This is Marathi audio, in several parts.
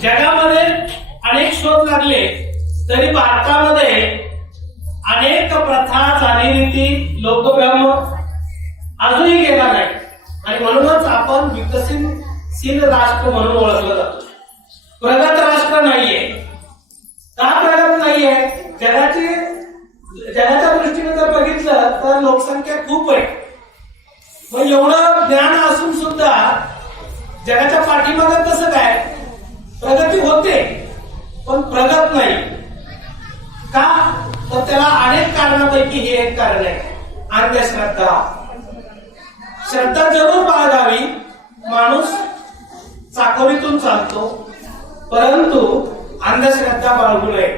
जगामध्ये अनेक शोध लागले तरी भारतामध्ये अनेक प्रथा चालीरीती लोकब्रह्म अजूनही गेला नाही आणि म्हणूनच आपण विकसनशील राष्ट्र म्हणून ओळखलं जातो. प्रगत राष्ट्र नाहीये. का प्रगत नाहीये? जगाच्या दृष्टीने जर बघितलं तर लोकसंख्या खूप आहे. मग एवढं ज्ञान असून सुद्धा जगाच्या पाठीमागे कसं काय प्रगती होते पण प्रगत नाही का? तर त्याला अनेक कारणापैकी हे एक कारण आहे, अंधश्रद्धा. श्रद्धा जरूर बाळगावी. माणूस चाकोरीतून चालतो परंतु अंधश्रद्धा बाळगू नये.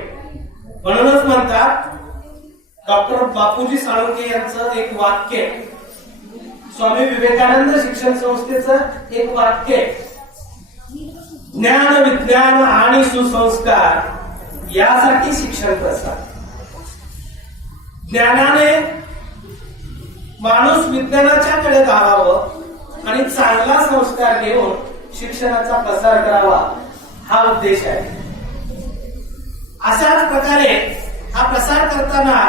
म्हणूनच म्हणतात डॉक्टर बापूजी साळुंखे यांचं एक वाक्य, स्वामी विवेकानंद शिक्षण संस्थेचं एक वाक्य, ज्ञान विज्ञान आणि सुसंस्कार यासाठी शिक्षण प्रसार. ज्ञानाने माणूस विज्ञानाच्याकडे धावावं आणि चांगला संस्कार घेऊन शिक्षणाचा प्रसार करावा हा उद्देश आहे. अशाच प्रकारे हा प्रसार करताना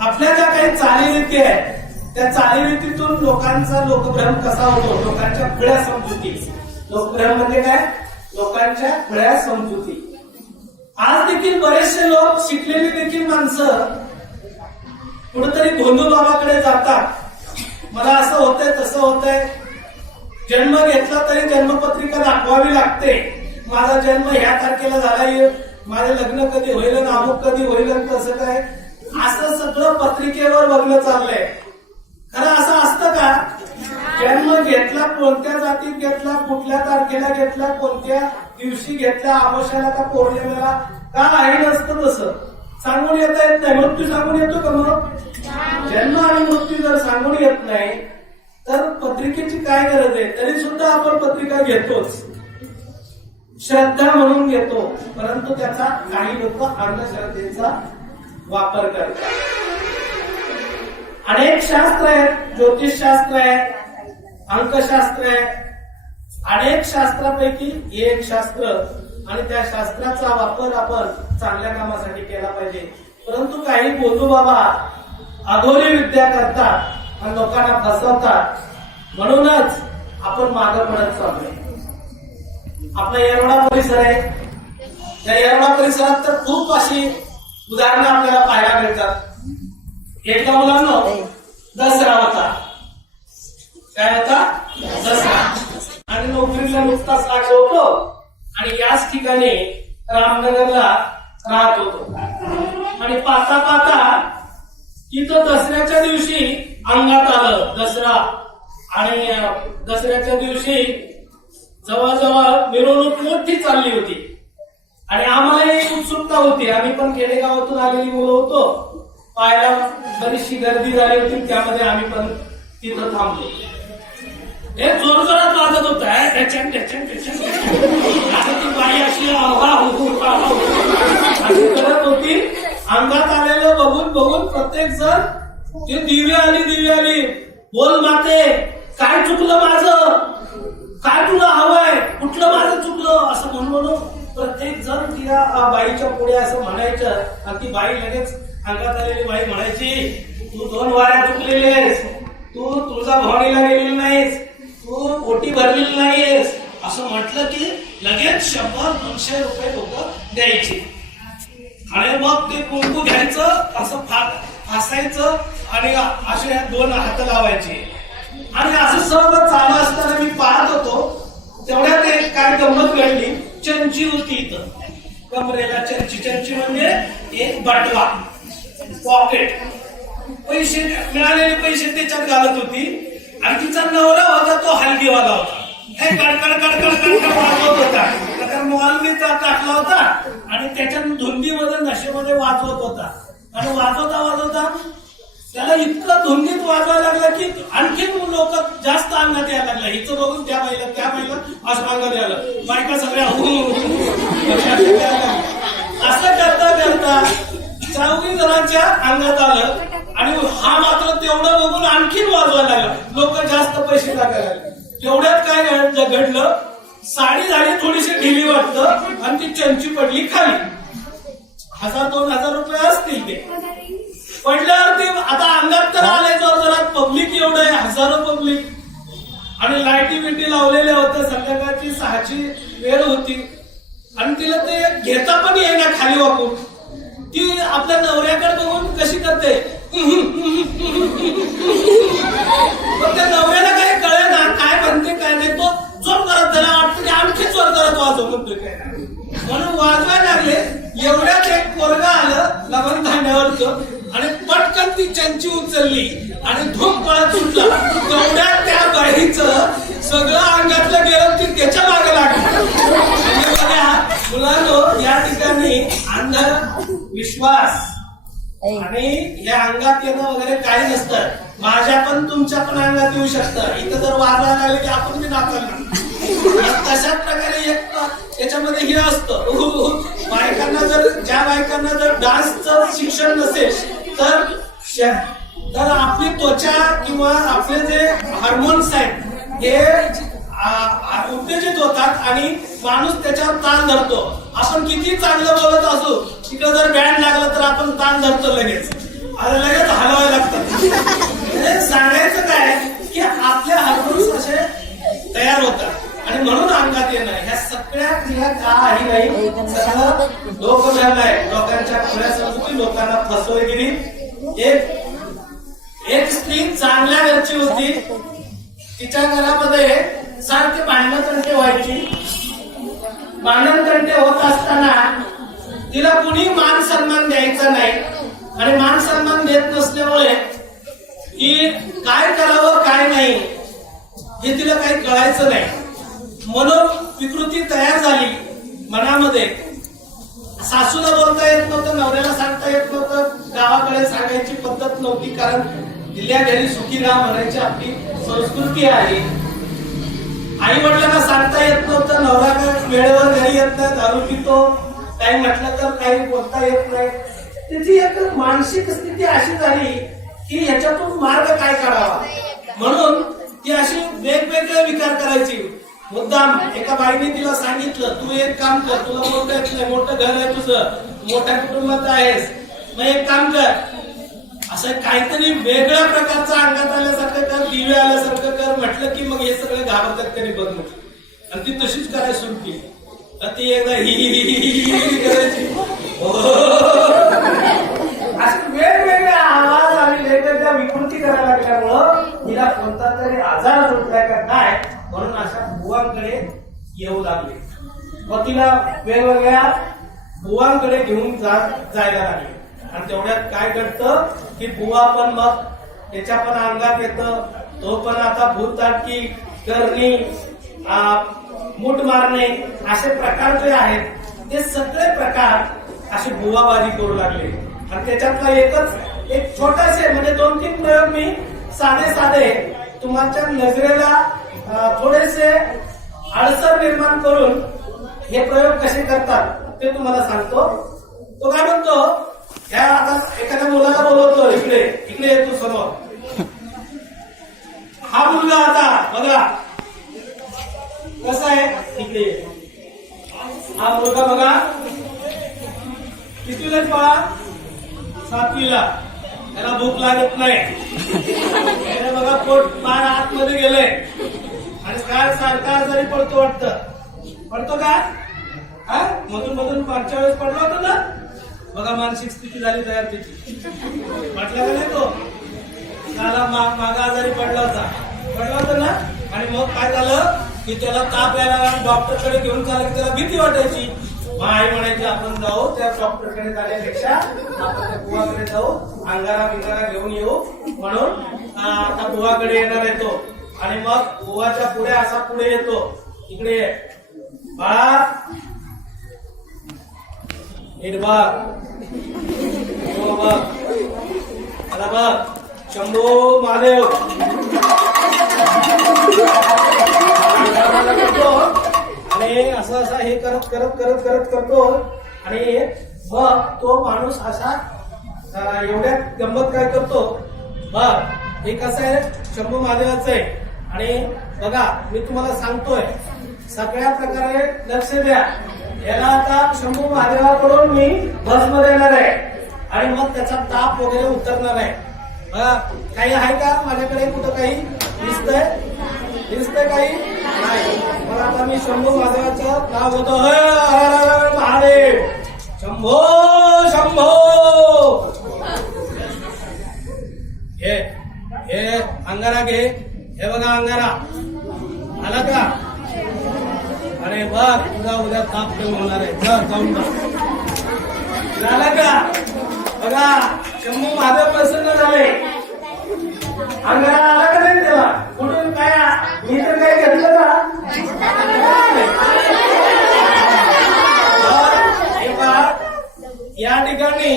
आपल्या ज्या काही चालीरीती आहेत त्या चालीरीतीतून लोकांचा लोकभ्रम कसा होतो, लोकांच्या खुळ्या समजुती. लोकभ्रम म्हणजे काय? लोकांच्या खुळ्या समजुती. आज देखील बरेचसे लोक, शिकलेली देखील माणसं कुठेतरी भोंदूबाबाकडे जातात. मला असं होतंय तसं होतंय, जन्म घेतला तरी जन्मपत्रिका दाखवावी लागते. माझा जन्म ह्या तारखेला झालाय, माझे लग्न कधी होईल, अमुक कधी होईल, तसं काय, असं सगळं पत्रिकेवर बघणं चाललंय. खरं असं असतं का? जन्म घेतला कोणत्या जातीत घेतला, कुठल्या तारखेला घेतला, कोणत्या दिवशी घेतला, अमावस्याला का पौर्णिमेला, काही नसतं तसं. सांगून येता येत नाही. मृत्यू सांगून येतो का? मग जन्म आणि मृत्यू जर सांगून येत नाही तर पत्रिकेची काय गरज आहे? तरी सुद्धा आपण पत्रिका घेतोच, श्रद्धा म्हणून घेतो. परंतु त्याचा काही लोक अंधश्रद्धेचा वापर करतात. अनेक शास्त्र आहेत, ज्योतिषशास्त्र आहे, अंकशास्त्र आहे, अनेक शास्त्रापैकी एक शास्त्र, आणि त्या शास्त्राचा वापर आपण चांगल्या कामासाठी केला पाहिजे. परंतु काही बोलू बाबा अघोरी विद्या करतात आणि लोकांना फसवतात. म्हणूनच आपण मागे पडत चाललोय. आपला येरवडा परिसर आहे, त्या येरवडा परिसरात तर खूप अशी उदाहरणं आपल्याला पाहायला मिळतात. एकदा मुलांना दसरा होता. काय होता? दसरा. आणि नोकरीला नुकताच लागलो होतो आणि याच ठिकाणी रामनगरला राहत होतो. आणि पाहता पाहता तिथं दसऱ्याच्या दिवशी अंगात आलं दसरा. आणि दसऱ्याच्या दिवशी जवळजवळ मिरवणूक मोठी चालली होती आणि आम्हालाही उत्सुकता होती. आम्ही पण खेडेगावातून आलेली मुलं होतो. पाहायला बरीचशी गर्दी झाली होती, त्यामध्ये आम्ही पण तिथं थांबलो. हे जोरजोरात वाजत होत आहे. ती बाई अशी करत होती. अंगात आलेलं बघून बघून प्रत्येक जण ते दिव्य आली, बोल माते काय चुकलं माझं, काय तुला हवंय, कुठलं माझं चुकलं, असं म्हणून प्रत्येक जण तिला बाईच्या पुढे असं म्हणायचं. आणि ती बाई लगेच अंगात आलेली बाई म्हणायची, तू 2 वाऱ्या चुकलेली आहेस, तू तुळजा भवानीला गेलेली नाहीस, तू ओटी भरलेली नाहीयेस, असं म्हटलं की लगेच 100-200 रुपये लोक द्यायचे. आणि मग ते कुंकू घ्यायचं, असं फासायचं आणि असे 2 हात लावायचे. आणि असं सर्व चालू असताना मी पाहत होतो. तेवढ्यात एक काय गंमत घडली. चंची होती इथं कमरेला. चंची म्हणजे एक बटवा, पॉकेट. पैसे, मिळालेले पैसे त्याच्यात घालत होती. आणि तिचा नवरा होता तो हलगीवाला होता. हे कडकड वाजवत होता. तर मोबाईल टाकला होता आणि त्याच्या धुंदीमध्ये नशेमध्ये वाजवत होता. आणि वाजवता त्याला इतकं धुंदीत वाजवायला लागलं की आणखीन लोक जास्त अंगात यायला लागला. हिचं बघून त्या बाईला असं अंगात यायला. बायका सगळ्या असं करता 4 जणांच्या अंगात आलं. आणि हा मात्र तेवढं बघून आणखीन वाजवायला लागला. लोक जास्त पैसे टाकायला लागले. तेवढ्यात काय घडलं, साडी झाली थोडीशी ढिली वाटतं आणि ती चंची पडली खाली. 1000-2000 रुपये असतील ते. पडल्यावरती आता अंगात तर आले जोरात, पब्लिक एवढं आहे, हजारो पब्लिक, आणि लाईटी बिटी लावलेल्या होत्या. संध्याकाळची 6ची वेळ होती आणि तिला ते घेता पण येईना खाली वाकून. ती आपल्या नवऱ्याकडे बघून कशी करते, पण त्या नवऱ्याला काही कळे ना काय म्हणते काय नाही. तो जोर करत त्याला वाटतं की आणखी जोर करत वाजव म्हणतोय काय, म्हणून वाजवायला लागले. एवढ्यात एक पोरगा आलं लग्न धांड्यावरचं आणि पटकन ती चंची उचलली आणि धूम पळत सुटला. तेवढ्यात त्या बाईचं सगळं अंगातलं गेलं ती त्याच्या मागे लागली. म्हणजे बघा मुलांनो, या ठिकाणी अंधविश्वास आणि हे अंगात येणं वगैरे काही नसतं. माझ्या पण तुमच्या पण अंगात येऊ शकतं. इथं जर वाजवायला लागले की आपण बी नाचायला. तशाच प्रकारे एक त्याच्यामध्ये हे असतं. बायकांना जर ज्या बायकांना जर डान्सचं शिक्षण नसेल तर आपली त्वचा किंवा आपले जे हार्मोन्स आहेत हे उत्तेजित होतात आणि माणूस त्याच्यावर ताण धरतो. आपण किती चांगलं बोलत असू, तिकडे जर बँड लागलं तर आपण ताण धरतो लगेच, आणि लगेच हलवायला लागतात. सांगायचं काय की आपले हार्मोन्स असे तयार होतात आणि म्हणून अंगात येणं. ह्या सगळ्या क्रिया काही नाही, सगळं लोकधर्म आहे. लोकांच्या खुल्या समजुती, लोकांना फसवेगिरी. एक स्त्री चांगल्या घरची होती. तिच्या घरामध्ये सारखे भांडण तंटे व्हायची. भांडण तंटे होत असताना तिला कुणी मान सन्मान द्यायचा नाही आणि मान सन्मान देत नसल्यामुळे की काय करावं काय नाही हे तिला काही कळायचं नाही. म्हणून विकृती तयार झाली मनामध्ये. सासूला बोलता येत नव्हतं, नवऱ्याला सांगता येत नव्हतं, गावाकडे सांगायची पद्धत नव्हती, कारण दिल्या घरी सुखी राहा म्हणायची आपली संस्कृती आहे. आई वडिलांना सांगता येत नव्हतं, नवरा काय वेळेवर घरी येत नाही, दारू पितो, काही म्हटलं तर काही बोलता येत नाही. त्याची एक मानसिक स्थिती अशी झाली की ह्याच्यातून मार्ग काय काढावा, म्हणून ती अशी वेगवेगळे विचार करायची. मुद्दाम एका बाईने तिला सांगितलं, तू एक काम कर, तुला बोलता येत नाही, मोठं घर आहे तुझं, मोठ्या कुटुंबात आहेस, मग एक काम कर, असं काहीतरी वेगळ्या प्रकारचं अंगात आल्यासारखं कर, दिवे आल्यासारखं कर म्हटलं की मग हे सगळे घाबरतात त्यांनी बंद. आणि ती तशीच करायला सुरू केली. ती एकदा ही करायची. असे वेगवेगळे आवाज आणि वेगवेगळ्या विकृती करायला लागल्यामुळं तिला कोणता तरी आजार सुटलाय का काय, म्हणून अशा बुवांकडे येऊ लागले. मग तिला वेगवेगळ्या बुवांकडे घेऊन जायला लागले. आणि तेवढ्यात काय घडतं की बुवा पण मग त्याच्या पण अंगात येतं, तो पण आता भूतदाटकी करणी, मूठ मारणे असे प्रकार जे आहेत ते सगळे प्रकार असे बुवाबाजी करू लागले. आणि त्याच्यातला एक छोटासे म्हणजे 2-3 प्रयोग मी साधे तुमच्या नजरेला थोडेसे अडसर निर्माण करून हे प्रयोग कसे करतात ते तुम्हाला सांगतो. तो काय म्हणतो, ह्या आता एखाद्या मुलाला बोलवतो, इकडे येतो समोर. हा मुलगा आता बघा कसा आहे, इकडे हा मुलगा बघा कितीला पळा, 7वीला. त्याला भूक लागत नाही, बघा पोट पार आतमध्ये गेलंय आणि काय सारखा आजारी पडतो वाटतं. पडतो का? हा मधून मागच्या वेळेस पडला होता ना, बघा मानसिक स्थिती झाली तयार त्याची. म्हटलं का नाही, तो त्याला मागा आजारी पडला होता ना. आणि मग काय झालं की त्याला ताप यायला डॉक्टरकडे घेऊन चाललं की त्याला भीती वाटायची. मग आई म्हणायची आपण जाऊ त्या डॉक्टरकडे जाण्यापेक्षा आपण त्या बुवाकडे जाऊ, अंगारा घेऊन येऊ. म्हणून आता बुवाकडे येणार येतो आणि मग बुवाच्या पुढे असा पुढे येतो, इकडे बाळा नीट बघ, मला बघ, शंभू महादेव. आणि असं हे करत करतो आणि मग तो माणूस असा एवढ्यात गंमत काय करतो, बघ हे कसं आहे, शंभू महादेवाचं आहे. आणि बघा मी तुम्हाला सांगतोय सगळ्या प्रकारे लक्ष द्या. याला आता शंभू महादेवाकडून मी भस्म देणार आहे आणि मग त्याचा ताप वगैरे उतरणार आहे. काही आहे का माझ्याकडे कुठं काही दिसतंय काही नाही. मग आता मी शंभू महादेवाचं नाव घेतो. महादेव शंभो शंभो. हे अंगारा घे. हे बघा अंगारा आला का? अरे बघ तुझा उद्या ताप कमी होणार आहे. जाऊन झाला का? बघा शंभू महादेव प्रसन्न झाले. अंगारा आला का नाही त्याला? कुठून काय मी तर काही घेतलं का? या ठिकाणी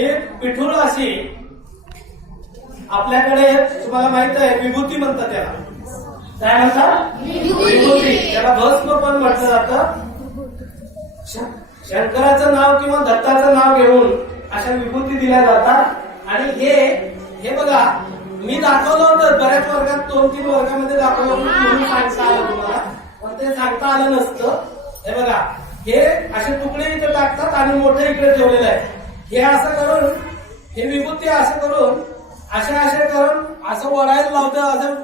एक पिठूळ अशी आपल्याकडे तुम्हाला माहित आहे विभूती म्हणतात त्याला. काय म्हणतात? विभूती. त्याला भस्म पण म्हटलं जातं. शंकराचं नाव किंवा दत्ताचं नाव घेऊन अशा विभूती दिल्या जातात. आणि हे बघा मी दाखवलं होतं बऱ्याच वर्गात 2-3 वर्गामध्ये दाखवलं म्हणून सांगता आलं तुम्हाला, पण ते सांगता आलं नसतं. हे बघा हे असे तुकडे इथे टाकतात आणि मोठे इकडे ठेवलेले आहे. हे असं करून हे विभूती असं करून असे करून असं ओढायला लावतात. असं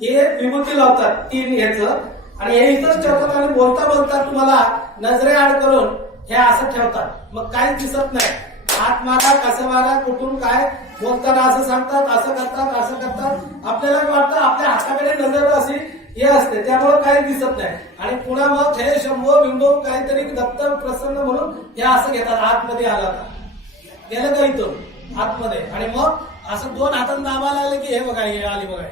हे विभूती लावतात 3 ह्याचं आणि हे इथंच ठेवतात आणि बोलता बोलता तुम्हाला नजरे आड करून हे असं ठेवतात. मग काहीच दिसत नाही. हात मारा कसं मारा कुठून काय बोलताना असं सांगतात, असं करतात. आपल्याला वाटतं आपल्या हाताकडे नजर अशी हे असते त्यामुळे काही दिसत नाही. आणि पुन्हा मग हे शंभो बिंबो काहीतरी दत्त प्रसन्न म्हणून हे असं घेतात. आतमध्ये आला का गेलं का इथून आतमध्ये आणि मग असं 2 हातांनी दाबायला लागले की हे बघा हे आली बघा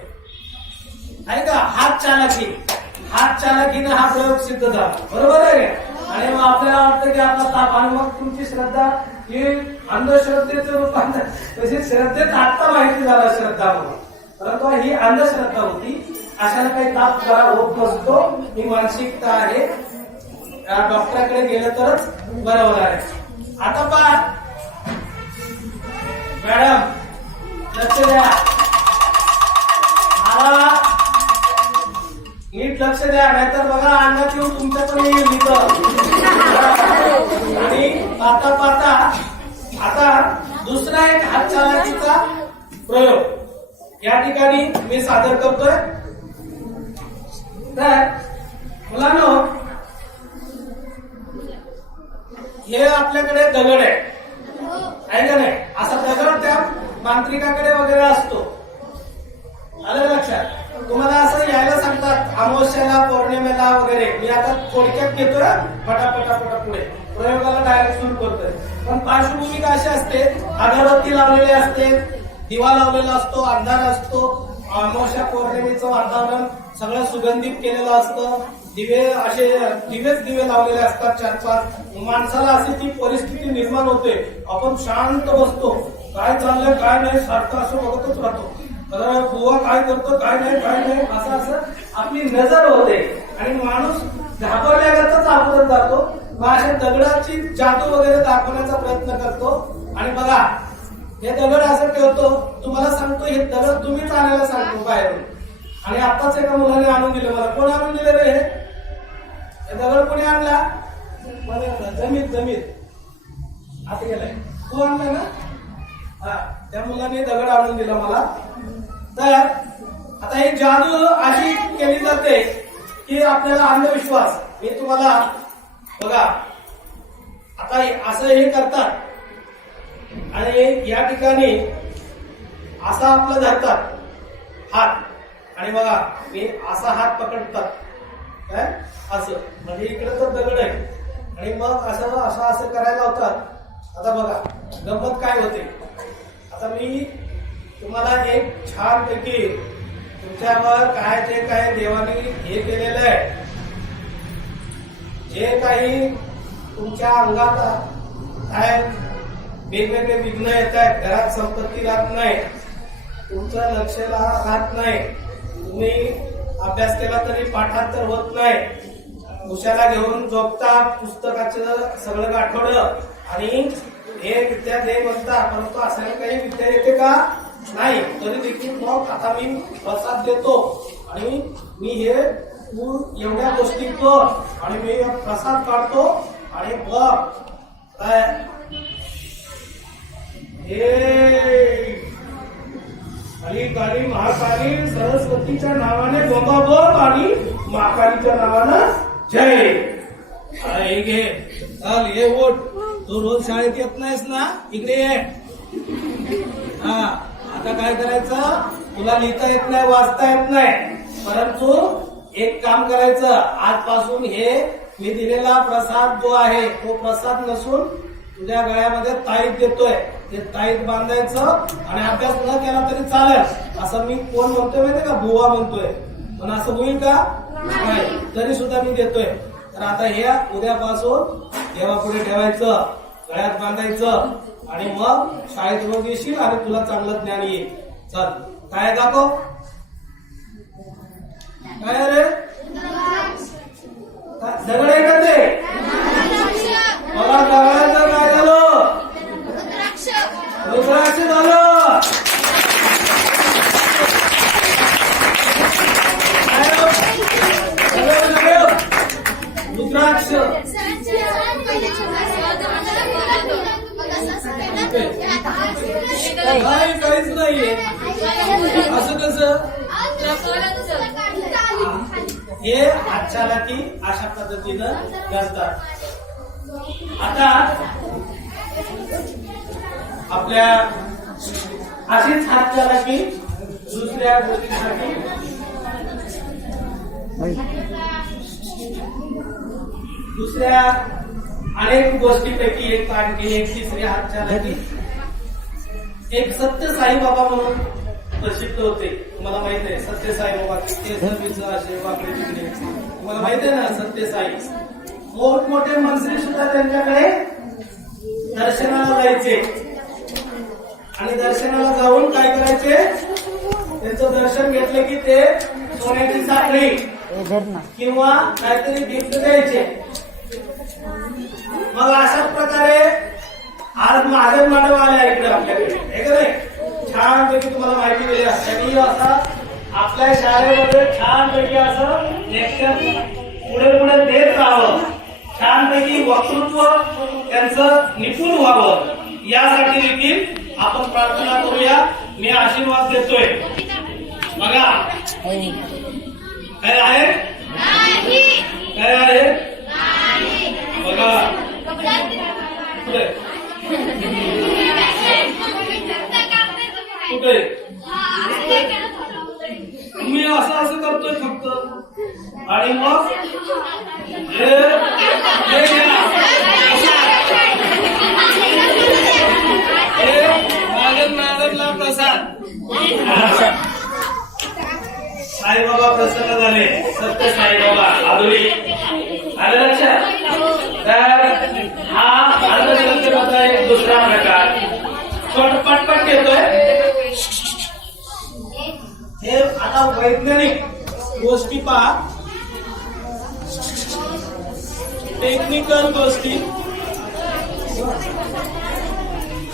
आहे का? हात चालाकीनं हा प्रयोग सिद्ध झाला. बरोबर आहे. आणि मग आपल्याला वाटतं की आपला ताप आणि मग तुमची श्रद्धा ही अंधश्रद्धेचं रूपांतर तशी श्रद्धेत आत्ता माहिती झाला श्रद्धा म्हणून, परंतु ही अंधश्रद्धा होती. अशाला काही ताप जरा होत नसतो. ही मानसिकता आहे. डॉक्टराकडे गेलं तरच बरं होणार आहे. आता पहा मॅडम लक्ष द्या. मला नीट लक्ष द्या नाहीतर बघा अंगात येऊन तुमच्या पण येईल आणि पाहता आता दुसरा एक हात चालाकीचा प्रयोग या ठिकाणी मी सादर करतोय. तर मुलांनो हे आपल्याकडे दगड आहे का नाही? असा दगड त्या मांत्रिकाकडे वगैरे असतो. आलं लक्षात? तुम्हाला असं यायला सांगतात अमावस्याला पौर्णिमेला वगैरे. मी आता थोडक्यात घेतोय पटापटा पुढे प्रयोगाला डायरेक्ट सुरू करतोय. पण पार्श्वभूमिका अशी असते अगरबत्ती लावलेली असते, दिवा लावलेला असतो, अंधार असतो. अमावस्या पौर्णिमेचं वातावरण सगळं सुगंधित केलेलं असतं. दिवेच दिवे लावलेले असतात 4-5. माणसाला अशी ती परिस्थिती निर्माण होते. आपण शांत बसतो. काय चाललंय काय नाही सारखं असं बघतच राहतो. बुवा काय करतो काय नाही असं आपली नजर होते आणि माणूस घाबरल्यागतच अगोदर जातो. मग अशा दगडाची जादू वगैरे दाखवण्याचा प्रयत्न करतो. आणि बघा हे दगड असं ठेवतो. तुम्हाला सांगतो हे दगड तुम्हीच आणायला सांगतो बाहेरून. आणि आताच एका मुलाने आणून दिले मला. कोण आणून दिले रे हे दगड? कोणी आणला? जमीत आता गेलाय. तू आणला ना? हा त्या मुलाने दगड आणून दिला मला. तर आता ही जादू अशी केली जाते की आपल्याला अंधविश्वास. मी तुम्हाला बघा आता असं हे करतात आणि या ठिकाणी असा आपलं धरतात हात आणि बघा मी असा हात पकडतात काय असं म्हणजे इकडे तर दगड आहे आणि मग असं करायला लावतात. आता बघा गंमत काय होते. आता मी तुम्हाला एक छानपैकी तुमच्यावर काय जे काय देवाने हे केलेलं आहे, जे काही तुमच्या अंगात काय वेगवेगळे विघ्न येत आहेत, घरात संपत्ती राहत नाही, तुमचं लक्ष राहत नाही, तुम्ही अभ्यास केला तरी पाठांतर होत नाही, उशाला घेऊन झोपता, पुस्तकाचं सगळं गाठोडं आणि हे विद्या दे म्हणता, परंतु असायला काही विद्या येते का? नाही. तरी देखील मग आता मी प्रसाद देतो आणि मी हे तू एवढ्या गोष्टी कर आणि मी प्रसाद काढतो आणि बघ काय हे काली काली महाकाली सरस्वतीच्या नावाने बोंबाबोंब आणि महाकालीच्या नावानं जय. अरे घे चल ये ओट. तू रोज शाळेत येत नाहीस ना, इकडे ये. हा आता काय करायचं, तुला लिहिता येत नाही वाचता येत नाही, परंतु एक काम करायचं, आजपासून हे मी दिलेला प्रसाद जो आहे तो प्रसाद नसून तुझ्या गळ्यामध्ये ताईत देतोय, ते ताईत बांधायचं आणि अभ्यास न केला तरी चालेल. असं मी कोण म्हणतोय माहितीये का, बुवा म्हणतोय, पण असं होईल का नाही, तरी सुद्धा मी देतोय. तर आता हे उद्यापासून देवापुढे ठेवायचं, गळ्यात बांधायचं आणि मग शाळेत रोज येशील आणि तुला चांगलं ज्ञान येईल. चल काय दाखव, काय रे दगड आहे का ते, मला दगडाचं काय झालं, रुद्राक्ष झालं. रुद्राक्ष काहीच नाहीये. असं कसं, हे आजच्याला की अशा पद्धतीनं करतात. आता आपल्या अशीच हात झाला की दुसऱ्या गोष्टीसाठी दुसऱ्या अनेक गोष्टीपैकी एक आणखी एक तिसरी हात झाला की एक सत्य साईबाबा म्हणून प्रसिद्ध होते. तुम्हाला माहित आहे सत्य साईबाबा तुम्हाला माहित आहे ना, सत्य साई मोठमोठे मंत्री सुद्धा त्यांच्याकडे दर्शनाला जायचे आणि दर्शनाला जाऊन काय करायचे, त्यांचं दर्शन घेतलं की ते सोन्याची साखळी किंवा काहीतरी गिफ्ट द्यायचे. मग अशाच प्रकारे आज महादेव मॅडम आल्या इकडे आपल्याकडे, हे का नाही, छानपैकी तुम्हाला माहिती दिली. त्यांनी असं आपल्या शाळेमध्ये छानपैकी असं लेक्चर पुढे पुढे देत राहावं, छानपैकी वक्तृत्व त्यांचं निपुण व्हावं, यासाठी देखील आपण प्रार्थना करूया. मी आशीर्वाद देतोय. बघा काय आहे, काय आहे बघा कुठे कुठे मी असं असं करतोय फक्त आणि मग नागरला प्रसाद. साईबाबा प्रसन्न झाले, सत्य साईबाबा आधुनिक आलं लक्षात. तर हा अंधश्रद्धेचा एक दुसरा प्रकार पटपट येतोय. हे आता वैज्ञानिक गोष्टी पहा, टेक्निकल गोष्टी.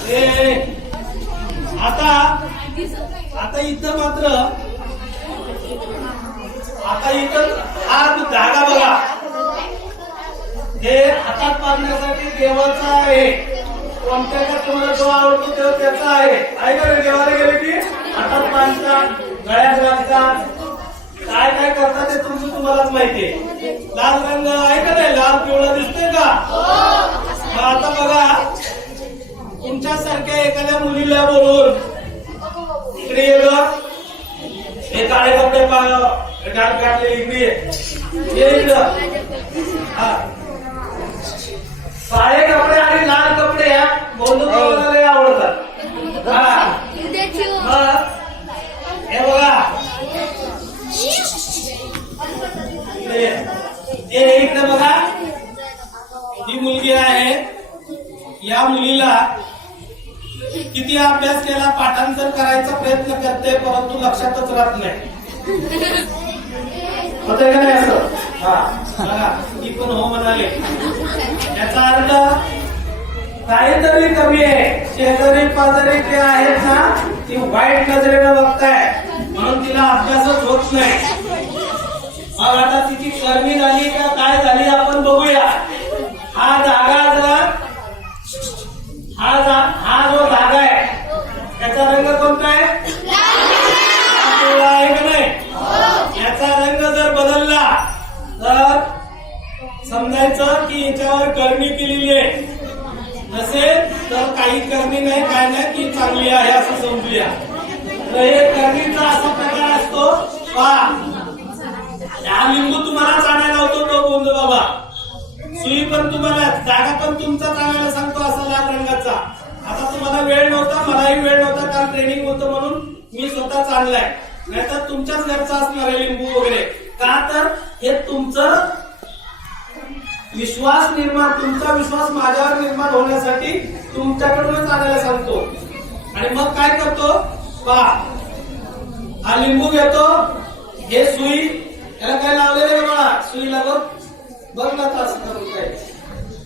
हे आता इथं मात्र आता इथं हा धागा बघा, हे हातात बांधण्यासाठी देवाचा आहे. कोणत्या का तुम्हाला जो आवडतो तेव्हा त्याचा आहे का रे. देवाला गेले की हातात बांधतात, गळ्यात घालतात, काय काय करतात ते तुमचं तुम्हालाच माहितीये. लाल रंग आहे का नाही, लाल पिवळा दिसतोय का. आता बघा तुमच्यासारख्या एखाद्या मुलीला बोलून इकडे गेलं, हे काळे कपडे डार्क घातले, इकडे ये इकडं. हा काळे कपडे आणि लाल कपडे या बंधुत्वाला आवडतात. हा हे बघा इकडे बघा, ही मुलगी आहे, या मुलीला किती अभ्यास केला, पाठांतर करायचा प्रयत्न करते, परंतु लक्षातच राहत नाही. होतंय का नाही असं. हा बघा ती पण हो म्हणाले, याचा अर्थ काहीतरी कमी आहे. शेजारी पाजारी जे आहेत ना, ती वाईट नजरेनं बघताय म्हणून तिला अभ्यासच होत नाही. मग आता तिची करणी झाली का काय झाली आपण बघूया. हा धागा जर हा जो धागा आहे त्याचा रंग कोणता आहे? आहे का नाही? याचा रंग जर बदलला तर समजायचं की याच्यावर करणी केलेली आहे. नसेल तर काही करणी नाही काय नाही की चांगली आहे असं समजूया. तर हे करणीचा असा प्रकार असतो. पहा हा लिंबू तुम्हाला आणायला होतो तो गोंद बाबा. सुई पण तुम्हाला जागा पण तुमचा आणायला सांगतो असा लाल रंगाचा. आता तुम्हाला वेळ नव्हता मलाही वेळ नव्हता काल ट्रेनिंग होतं म्हणून मी स्वतःच आणलाय. नाहीतर तुमच्याच घरचा असणार आहे लिंबू वगैरे. का तर हे तुमचं तुमचा विश्वास माझ्यावर निर्माण होण्यासाठी तुमच्याकडूनच आणायला सांगतो. आणि मग काय करतो पहा हा लिंबू घेतो. हे सुई याला काय लावलेलं आहे बघा. सुईला बघ ना तास करून काय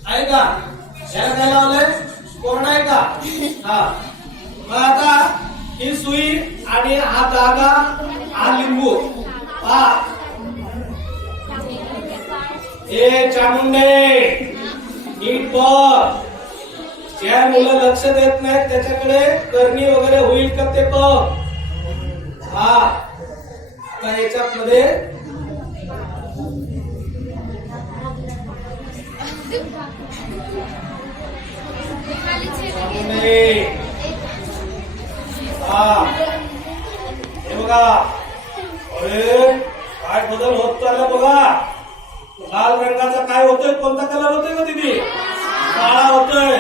आहे का? याला काय लावलंय? कोरडा आहे का? हा. मग आता ही सुई आणि हा धागा हा लिंबू पहा. हे चामुंडे नीट बघ. ज्या मुलं लक्ष देत नाहीत त्याच्याकडे करणी वगैरे होईल का ते बघ. हा आता याच्यामध्ये हा हे बघा. अरे काय बदल होत चालला बघा. लाल रंगाचा काय होतोय? कोणता कलर होतोय का दिदी? काळा होतोय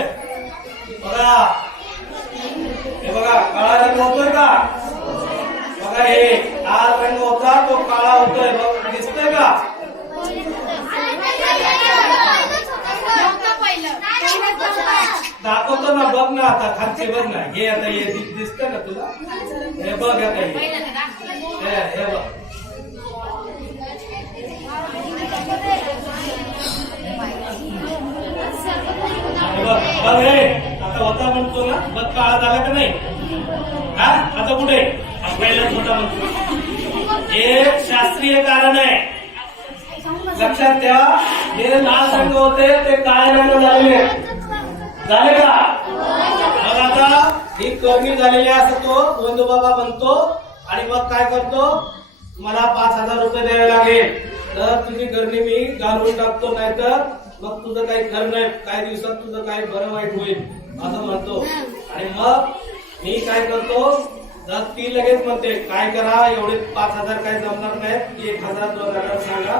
बघा. हे बघा काळा रंग होतोय का? बघा हे लाल रंग होता तो काळा होतोय. बघ दिसतोय का? दाखवतो ना बघ ना आता खालचे बघ ना. हे आता हे दिसतंय ना तुला? हे बघ आता हे बघ. बघ हे आता होता म्हणतो ना. बघ काळा झाला का नाही? हा आता कुठे पहिलाच होता म्हणतो. हे शास्त्रीय कारण आहे लक्षात ठेवा. हे लाल रंग होते ते काळे रंग झालेले झाले का? मग आता ही करणी झालेली असं तो गोंदबाबा म्हणतो. आणि मग काय करतो? मला 5,000 रुपये द्यावे लागेल तर तुझी करणी मी घालून टाकतो. नाहीतर मग तुझं काही खरं नाही. काही दिवसात तुझं काही बरं वाईट होईल असं म्हणतो. आणि मग मी काय करतो तर ती लगेच म्हणते काय करा एवढे 5,000 काही जमणार नाहीत. 1,000 2,000 सांगा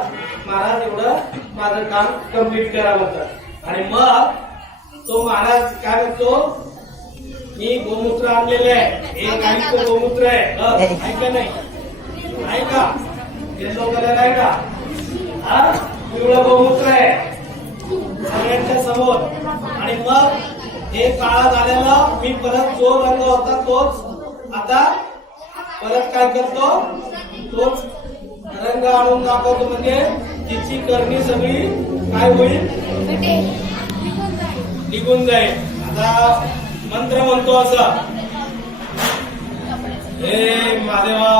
महाराज एवढं माझं काम कम्प्लीट करा म्हणतात. आणि मग तो महाराज काय म्हणतो मी गोमूत्र आणलेले आहे. एक आणि गोमूत्र आहे का नाही? आहे का? येलो कलर आहे का? हा पिवळं गोमूत्र आहे सगळ्यांच्या समोर. आणि मग हे काळा झालेला मी परत जो रंग होता तोच आता परत काय करतो तोच रंग आणून दाखवतो. म्हणजे तिची करणी सगळी काय होईल? निघून जाईल. आता मंत्र म्हणतो असा हे महादेवा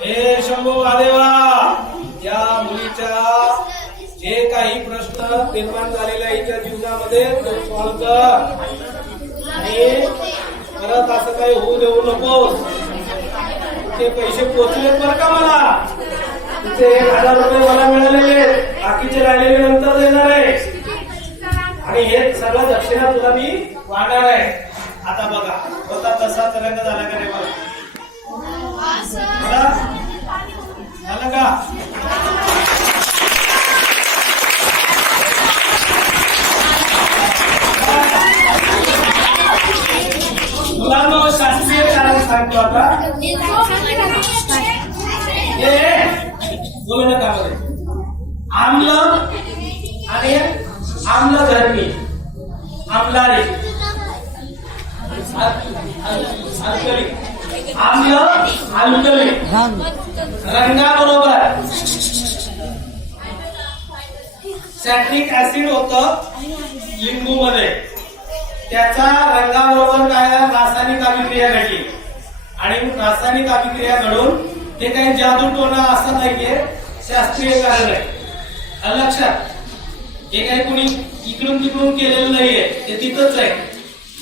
हे शंभू महादेवा या मुलीच्या जे काही प्रश्न निर्माण झालेला हिच्या जीवनामध्ये तो सॉल्व कर. आणि परत असं काही होऊ देऊ नकोस. ते पैसे पोचलेत बरं का मला. तुझे 1,000 रुपये मला मिळालेले बाकीचे राहिलेले नंतर देणार आहे. आणि हे सगळं दक्षिणा तुला मी वाढणार आहे. आता बघा होता तसाच रंग झाला का रे बघा झालं का? मुलांना शास्त्रीय कारण सांगतो आता. हे बोलू नका मध्ये आम्ल आणि आम्लधर्मी आम्लारी अल्कली आम्ल अल्कली रंगाबरोबर सॅट्रिक ऍसिड होतं लिंबू मध्ये. त्याचा रंगाबरोबर काय रासायनिक अभिक्रिया घडली. आणि रासायनिक अभिक्रिया घडून ते काही जादू टोना असं नाहीये. शास्त्रीय कारण आहे. आलं लक्षात? हे काही कुणी इकडून तिकडून केलेलं नाहीये, ते तिथंच आहे.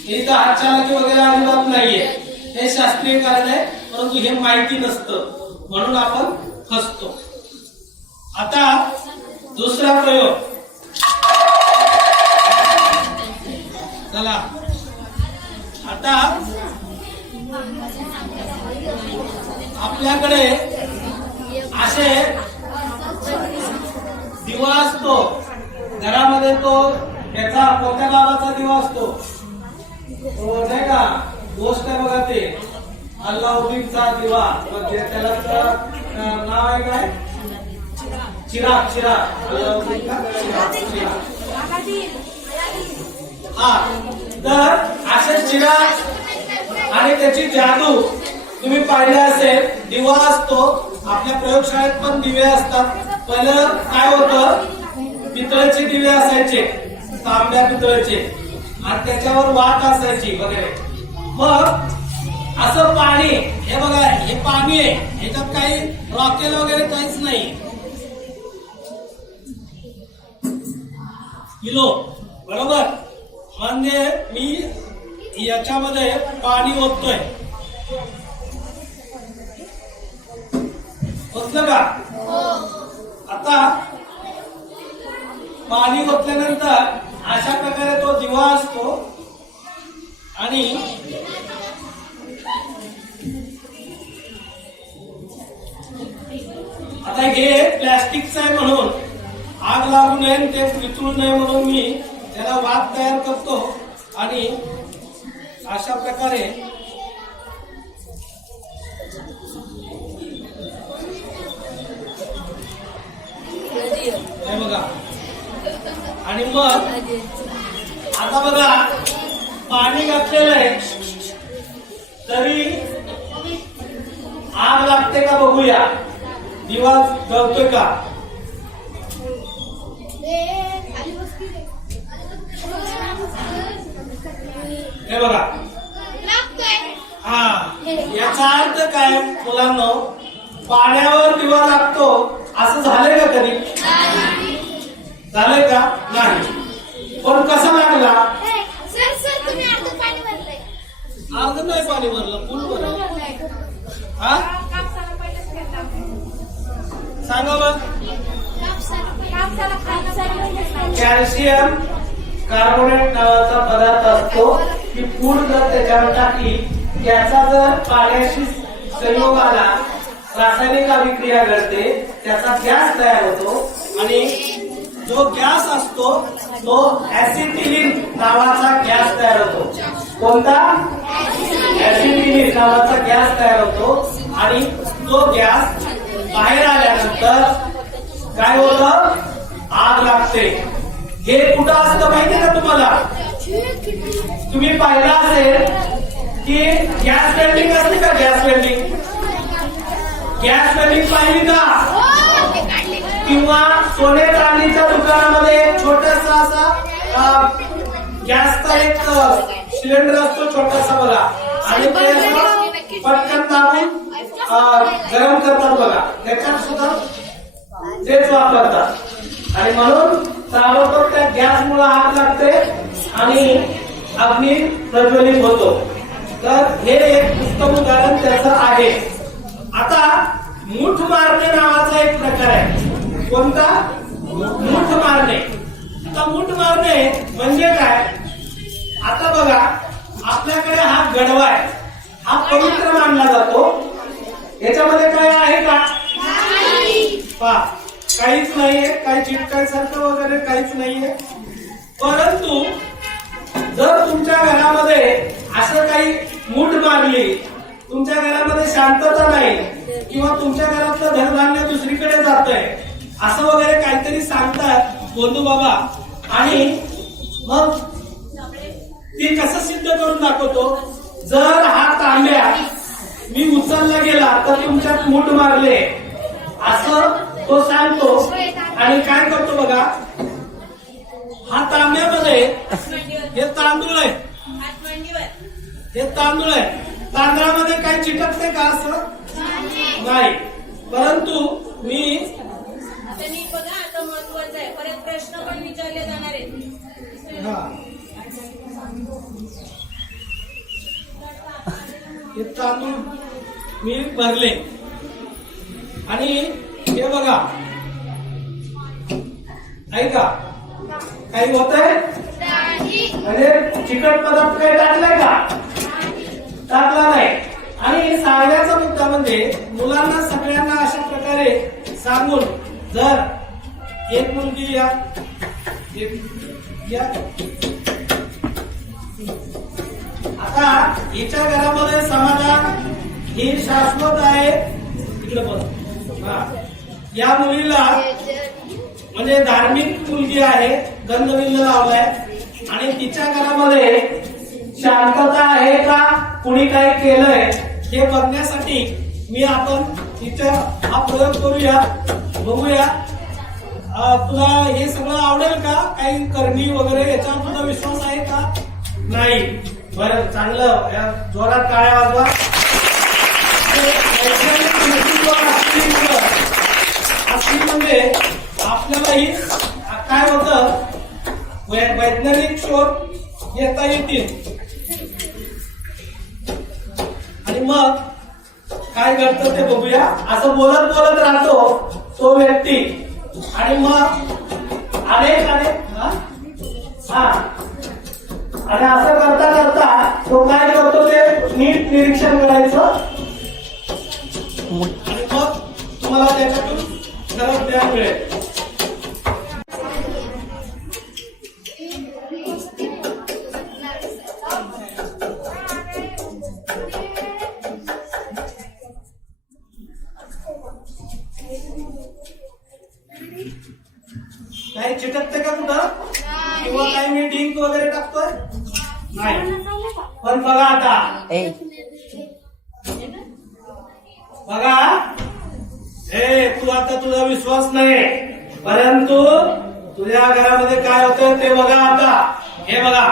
इथं हातचालाकी वगैरे अजिबात नाहीये. हे शास्त्रीय कारण आहे, परंतु हे माहिती नसतं म्हणून आपण फसतो. आता दुसरा प्रयोग. चला आता आपल्याकडे असे दिवा असतो घरामध्ये. तो याचा कोणत्या गावाचा दिवा असतो? तो नाही का गोष्ट आहे बघा, ते अल्लाउद्दीनचा दिवा. त्याला नाव आहे काय? चिराग. हा, तर असे चिराग आणि त्याची जादू तुम्ही पाहिले असेल. दिवा असतो, आपल्या प्रयोगशाळेत पण दिवे असतात. पहिलं काय होतं, पितळेचे दिवे असायचे, तांब्या पितळेचे, आणि त्याच्यावर वात असायची वगैरे. मग असं पाणी, हे बघा हे पाणी आहे, ह्याच्यात काही रॉकेल वगैरे काहीच नाही. किलो बरोबर. म्हणजे मी याच्यामध्ये पाणी ओततोय, ओतलं का? आता पाणी ओतल्यानंतर अशा प्रकारे तो दिवा असतो. आणि आता हे प्लॅस्टिकचं आहे म्हणून आग लागू नये, ते वितळू नये म्हणून मी त्याला वात तयार करतो. आणि अशा प्रकारे हे बघा. आणि मग आता बघा पाणी घातलेलं आहे, तरी आग लागते का बघूया. दिवा जळतोय का? हे बघा. हा, याचा अर्थ काय मुलांनो? पाण्यावर दिवा लागतो असं झालंय का कधी? झालंय का? नाही. पण कसा लागला? अर्ध नाही पाणी भरलं, फुल भरलं. हा, सांगा मग. कॅल्शियम कार्बोनेट नावाचा पदार्थ असतो, की पूड जर त्याच्यावर टाकली, त्याचा जर पाण्याशी संयोग आला, रासायनिक अभिक्रिया घडते, त्याचा गॅस तयार होतो. आणि जो गॅस असतो तो ऍसिटिलीन नावाचा गॅस तयार होतो. कोणता? ऍसिटिलीन नावाचा गॅस तयार होतो. आणि तो गॅस बाहेर आल्यानंतर काय होतं? आग लागते. हे कुठं असतं माहितीये का तुम्हाला? तुम्ही पाहिलं असेल की गॅस वेल्डिंग असते का? गॅस वेल्डिंग, गॅस वेल्डिंग पाहिली का? किंवा सोने चांदीच्या दुकानामध्ये छोटासा असा गॅसचा एक सिलेंडर असतो, छोटासा बघा. आणि ते पटकन दाबून गरम करतात बघा. त्याच्यात सुद्धा तेच वापरतात. आणि म्हणून ताबडतोब त्या गॅसमुळे आग लागते आणि अग्नी प्रज्वलित होतो. तर हे एक उत्तम उदाहरण त्याचं आहे. आता मूठ मारणे नावाचा एक प्रकार आहे. कोणता? मूठ मारणे. आता मूठ मारणे म्हणजे काय? आता बघा आपल्याकडे हा गडवा आहे, हा पवित्र मानला जातो. याच्यामध्ये काय आहे का? पहा, काहीच नाहीये, काही चिटकायसारखं वगैरे काहीच नाहीये. परंतु जर तुमच्या घरामध्ये असं काही मूठ मारली, तुमच्या घरामध्ये शांतता नाही, किंवा तुमच्या घरातलं धनधान्य दुसरीकडे जातंय असं वगैरे काहीतरी सांगतात बंधू बाबा. आणि मग ती कसं सिद्ध करून दाखवतो? जर हा तांब्या मी उचलला गेला तर तुमच्यात मूठ मारले असं तो सांगतो. आणि काय करतो बघा, हा तांब्यामध्ये हे तांदूळ आहे, हे तांदूळ आहे. तांदळामध्ये काही चिटकते का? असं नाही. परंतु मी पण विचारले जाणार आहेत. हा हे तांदूळ मी भरले आणि हे बघा ऐका काही होत आहे म्हणजे चिकट पदार्थ काही टाकलाय का टाकला नाही. आणि सांगण्याचा मुद्दा म्हणजे मुलांना सगळ्यांना अशा प्रकारे सांगून जर एक मुलगी या आता हिच्या घरामध्ये समाधान ही शाश्वत आहे. तिकडे पण या मुलीला म्हणजे धार्मिक मुलगी आहे गंधविंद लावलाय आणि तिच्या घरामध्ये शांतता आहे का कुणी काय केलंय हे बघण्यासाठी आपण तिच्या हा प्रयोग करूया बघूया. तुला हे सगळं आवडेल का काही करणी वगैरे याच्यावर तुझा विश्वास आहे का नाही. बरं चांगलं जोरात टाळ्या वाजवा. असली म्हणजे आपल्यालाही काय होतं वैज्ञानिक शोध घेता येतील आणि मग काय घडतं ते बघूया. असं बोलत बोलत राहतो तो व्यक्ती आणि मग अनेक आणि असं करता करता तो काय करतो ते नीट निरीक्षण करायचं आणि मग तुम्हाला त्याच्यातून खरंच ज्ञान मिळेल. काही चिटकते का कुठं किंवा काही मी डिंक वगैरे टाकतोय नाही. पण बघा आता बघा हे तू आता तुझा विश्वास नाही परंतु तुझ्या घरामध्ये काय होतं ते बघा. आता हे बघा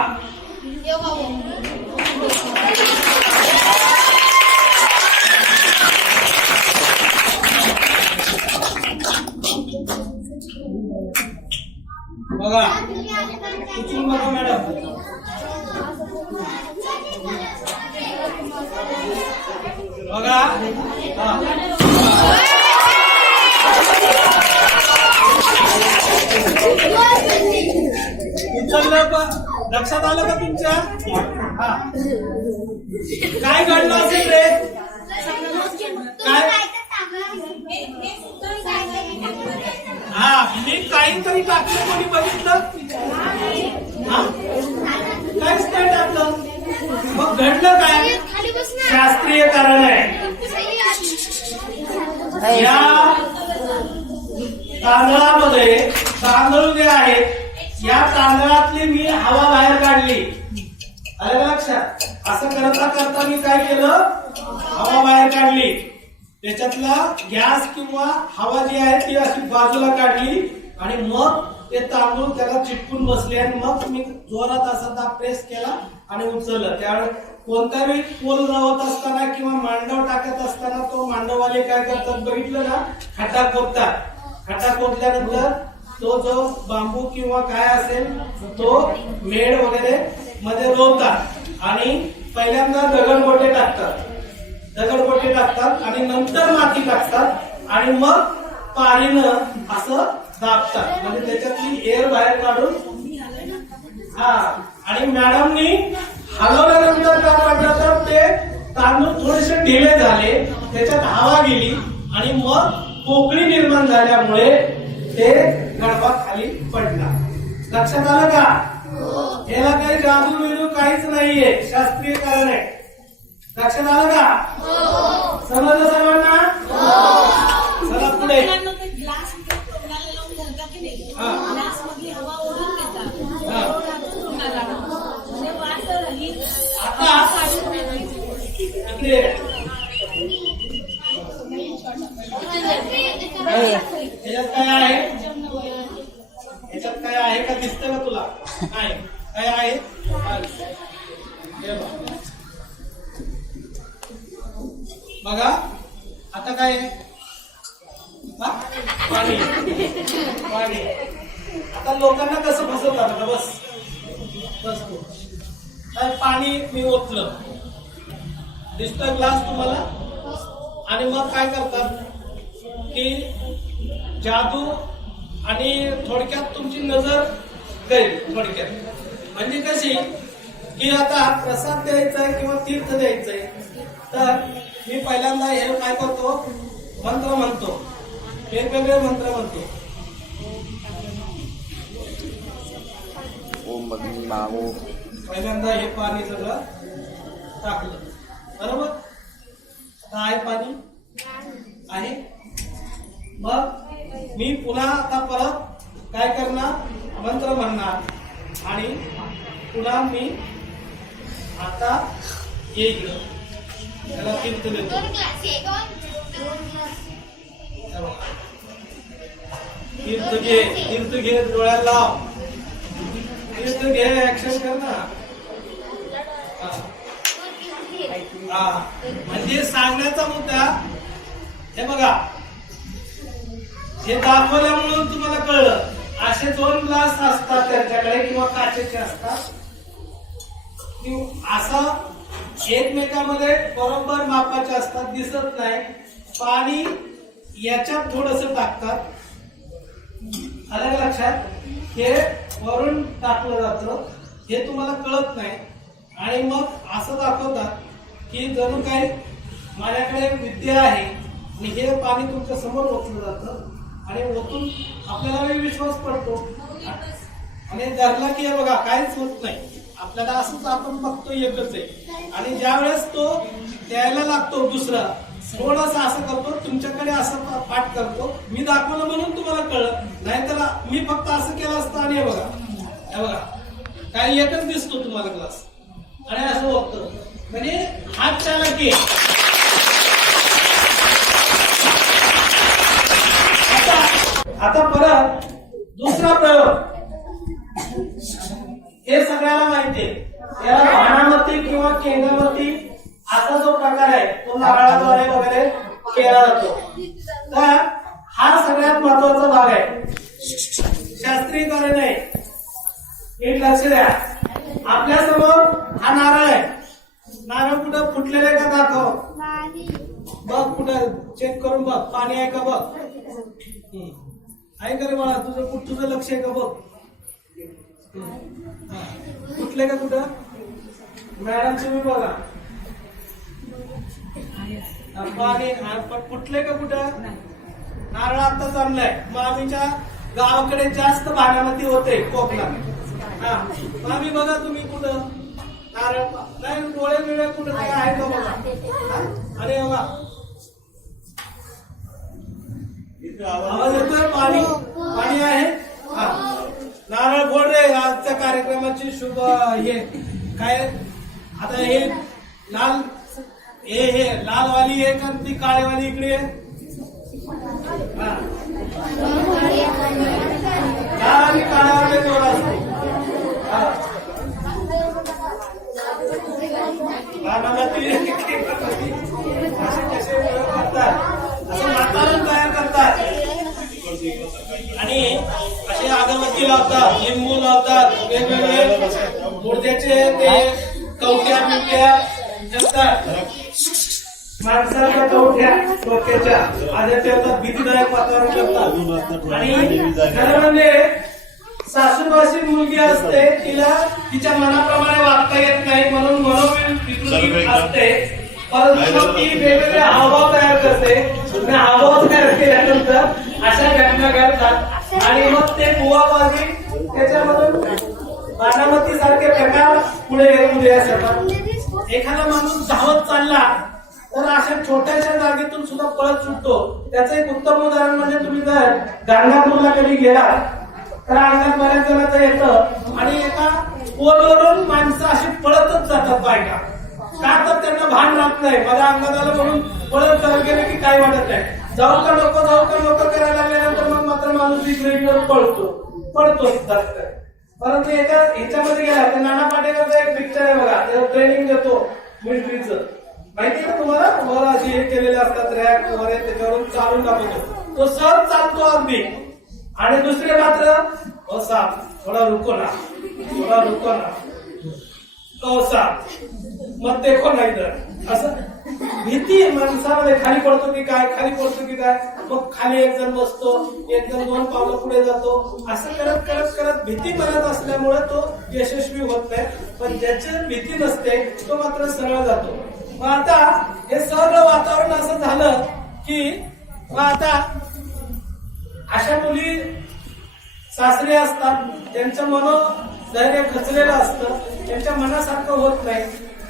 बघा उचलून बघा मॅडम. बघा लक्षात आलं का तुमच्या काय घडलं असेल रे काय मी काहीतरी टाकलं कोणी बघितलं काहीच नाही टाकलं मग घडलं काय शास्त्रीय कारण आहे. या तांदळामध्ये तांदूळ जे आहेत या तांदळातली मी हवा बाहेर काढली. आलं लक्षात. असं करता करता मी काय केलं हवा बाहेर काढली. त्याच्यातला गॅस किंवा हवा जी आहे ती अशी बाजूला काढली आणि मग ते तांदूळ त्याला चिटकून बसले आणि मग मी जोरात असा प्रेस केला आणि उचललं. त्यावेळेस कोणताही पोल रवत असताना किंवा मांडव टाकत असताना तो मांडववाले काय करतात बघितलं ना खड्डा खोदतात. खड्डा खोदल्यानंतर तो जो बांबू किंवा काय असेल तो मेड वगैरे मध्ये रोवतात आणि पहिल्यांदा दगडगोटे टाकतात आणि नंतर माती टाकतात आणि मग पाणीनं असं दाबतात म्हणजे त्याच्यातली एअर बाहेर काढून आणि मॅडमनी हलवल्यानंतर काय वाटलं तर ते तांदूळ थोडेसे ढिले झाले त्याच्यात हवा गेली आणि मग पोकळी निर्माण झाल्यामुळे ते गडबा खाली पडला. लक्षात आलं का. याला काही जादू बिदू काहीच नाहीये शास्त्रीय कारण आहे. लक्षात आलं का समजलं सर्वांना. चला पुढे आता इकडे याच्यात काय आहे याच्यात काय आहे का दिसतं का तुला नाही काय आहे बघा आता काय पाणी पाणी आता लोकांना कसं फसवतात आता बस बस तू. काय पाणी मी ओतलं दिसतोय ग्लास तुम्हाला आणि मग काय करतात की जादू आणि थोडक्यात तुमची नजर गैर थोडक्यात म्हणजे कशी की आता प्रसाद द्यायचा आहे किंवा तीर्थ द्यायचंय तर मी पहिल्यांदा हे काय करतो मंत्र म्हणतो वेगवेगळे मंत्र म्हणतो. ओम भगनी मावो पहिल्यांदा हे पाणी सगळं टाकलं बरोबर. आता आहे पाणी आहे. मग मी पुन्हा आता परत काय करणार मंत्र म्हणणार आणि पुन्हा मी आता ये इकडं त्याला तीर्थ देतो. तीर्थ घे डोळ्याला लाव तीर्थ घे ऍक्शन कर ना. हा म्हणजे सांगण्याचा मुद्दा हे बघा हे दाखवल्यामुळे तुम्हाला कळलं असे 2 ग्लास असतात त्यांच्याकडे किंवा काचेचे असतात असं एकमेकांमध्ये बरोबर मापाचे असतात दिसत नाही. पाणी याच्यात थोडस टाकतात आलं का लक्षात. हे वरून टाकलं जातं हे तुम्हाला कळत नाही आणि मग असं दाखवतात की जणू काही माझ्याकडे विद्या आहे आणि हे पाणी तुमच्या समोर ओतलं जातं आणि ओतून आपल्याला विश्वास पडतो आणि धरला की हे बघा काहीच होत नाही आपल्याला असंच आपण बघतो एकच आहे. आणि ज्या वेळेस तो द्यायला लागतो दुसरा थोडस असं करतो तुमच्याकडे असं पाठ करतो मी दाखवलं म्हणून तुम्हाला कळलं नाहीतर मी फक्त असं केलं असतं आणि हे बघा काही एकच दिसतो तुम्हाला ग्लास आणि असं होतं म्हणजे हात चालक आता परत दुसरा प्रयोग हे सगळ्याला माहितीये याला भाणामती किंवा केंद्रमती असा जो प्रकार आहे तो नारळाद्वारे वगैरे केला जातो. तर हा सगळ्यात महत्वाचा भाग आहे शास्त्रीयद्वारे नाही. नीट लक्ष द्या आपल्या समोर हा नारळ आहे. नारळ कुठं फुटलेलं का दाखव बघ कुठं चेक करून बघ पाणी आहे का बघ आहे का रे बाळा तुझं लक्ष आहे का बघ फुटले का कुठं मॅडम तुम्ही बघा पाणी फुटले का कुठं नारळ आता चांगलाय. मामीच्या गावाकडे जास्त भागामध्ये होते कोकणात. हा मामी बघा तुम्ही कुठं नारळ नाही डोळे बिळे कुठं काय आहे का बघा. अरे बघा आवाज येतोय पाणी पाणी आहे. हा नारळ गोड रे आजच्या कार्यक्रमाची शुभ हे काय आता हे लाल हे लालवाली आहे का ती काळेवाली इकडे लाल आणि काळ्यावाले जोड असतो. असे कसे करतात असं वातावरण तयार करतात आणि असे अगरबत्ती लावतात लिंबू लावतात वेगवेगळे मुर्द्याचे ते कवट्या बिवट्या ठेवतात माणसाच्या कवट्या डोक्याच्या आधी ठेवतात भीतीदायक वातावरण करतात. आणि खरं म्हणजे सासूबाची मुलगी असते तिला तिच्या मनाप्रमाणे वागता येत नाही म्हणून मनोविकृती असते परंतु ती वेगवेगळे हावभाव तयार करते. हावभाव तयार केल्यानंतर अशा घटना घडतात आणि मग ते बुवाबाजी त्याच्यामधून बारामती सारखे प्रकार पुढे येऊन येतात. एखादा माणूस धावत चालला तर अशा छोट्याशा जागेतून सुद्धा पळत सुटतो. त्याचं एक उत्तम उदाहरण म्हणजे तुम्ही जर गाणगापूरला कधी गेला तर अंगात बऱ्याच जणांचं येतं आणि एका पोलवरून माणसं अशी पळतच जातात बायका का तर त्यांना भान राहत नाही माझ्या अंगात आलं म्हणून पळत चालत गेले की काही वाटत नाही. जाऊ का नको करायला लागल्यानंतर मग मात्र माणूस इकडे पडतो परंतु एका ह्याच्यामध्ये गेला तर नाना पाटेकरचा एक पिक्चर आहे बघा त्याला ट्रेनिंग देतो मिलिटरीचं माहिती का तुम्हाला वर अशी हे केलेले असतात रॅक वगैरे त्याच्यावरून चालून टाकतो तो सहज चालतो अगदी आणि दुसरे मात्र ओ साहब थोड़ा रुको ना, थोड़ा रुको ना, ओ साहब मत देखो ना इधर. असं भीती माणसामध्ये खाली पडतो की काय, खाली पडतो की काय, मग खाली एक जण बसतो, एक जण 2 पावलं पुढे जातो. असं करत करत करत भीती मनात असल्यामुळे तो यशस्वी होत नाही. पण ज्याची भीती नसते तो मात्र सरळ जातो. मग आता हे सगळं वातावरण असं झालं की मग आता अशा मुली सासरे असतात, त्यांचं मनोधैर्य खचलेलं असतं, त्यांच्या मनासारखं होत नाही.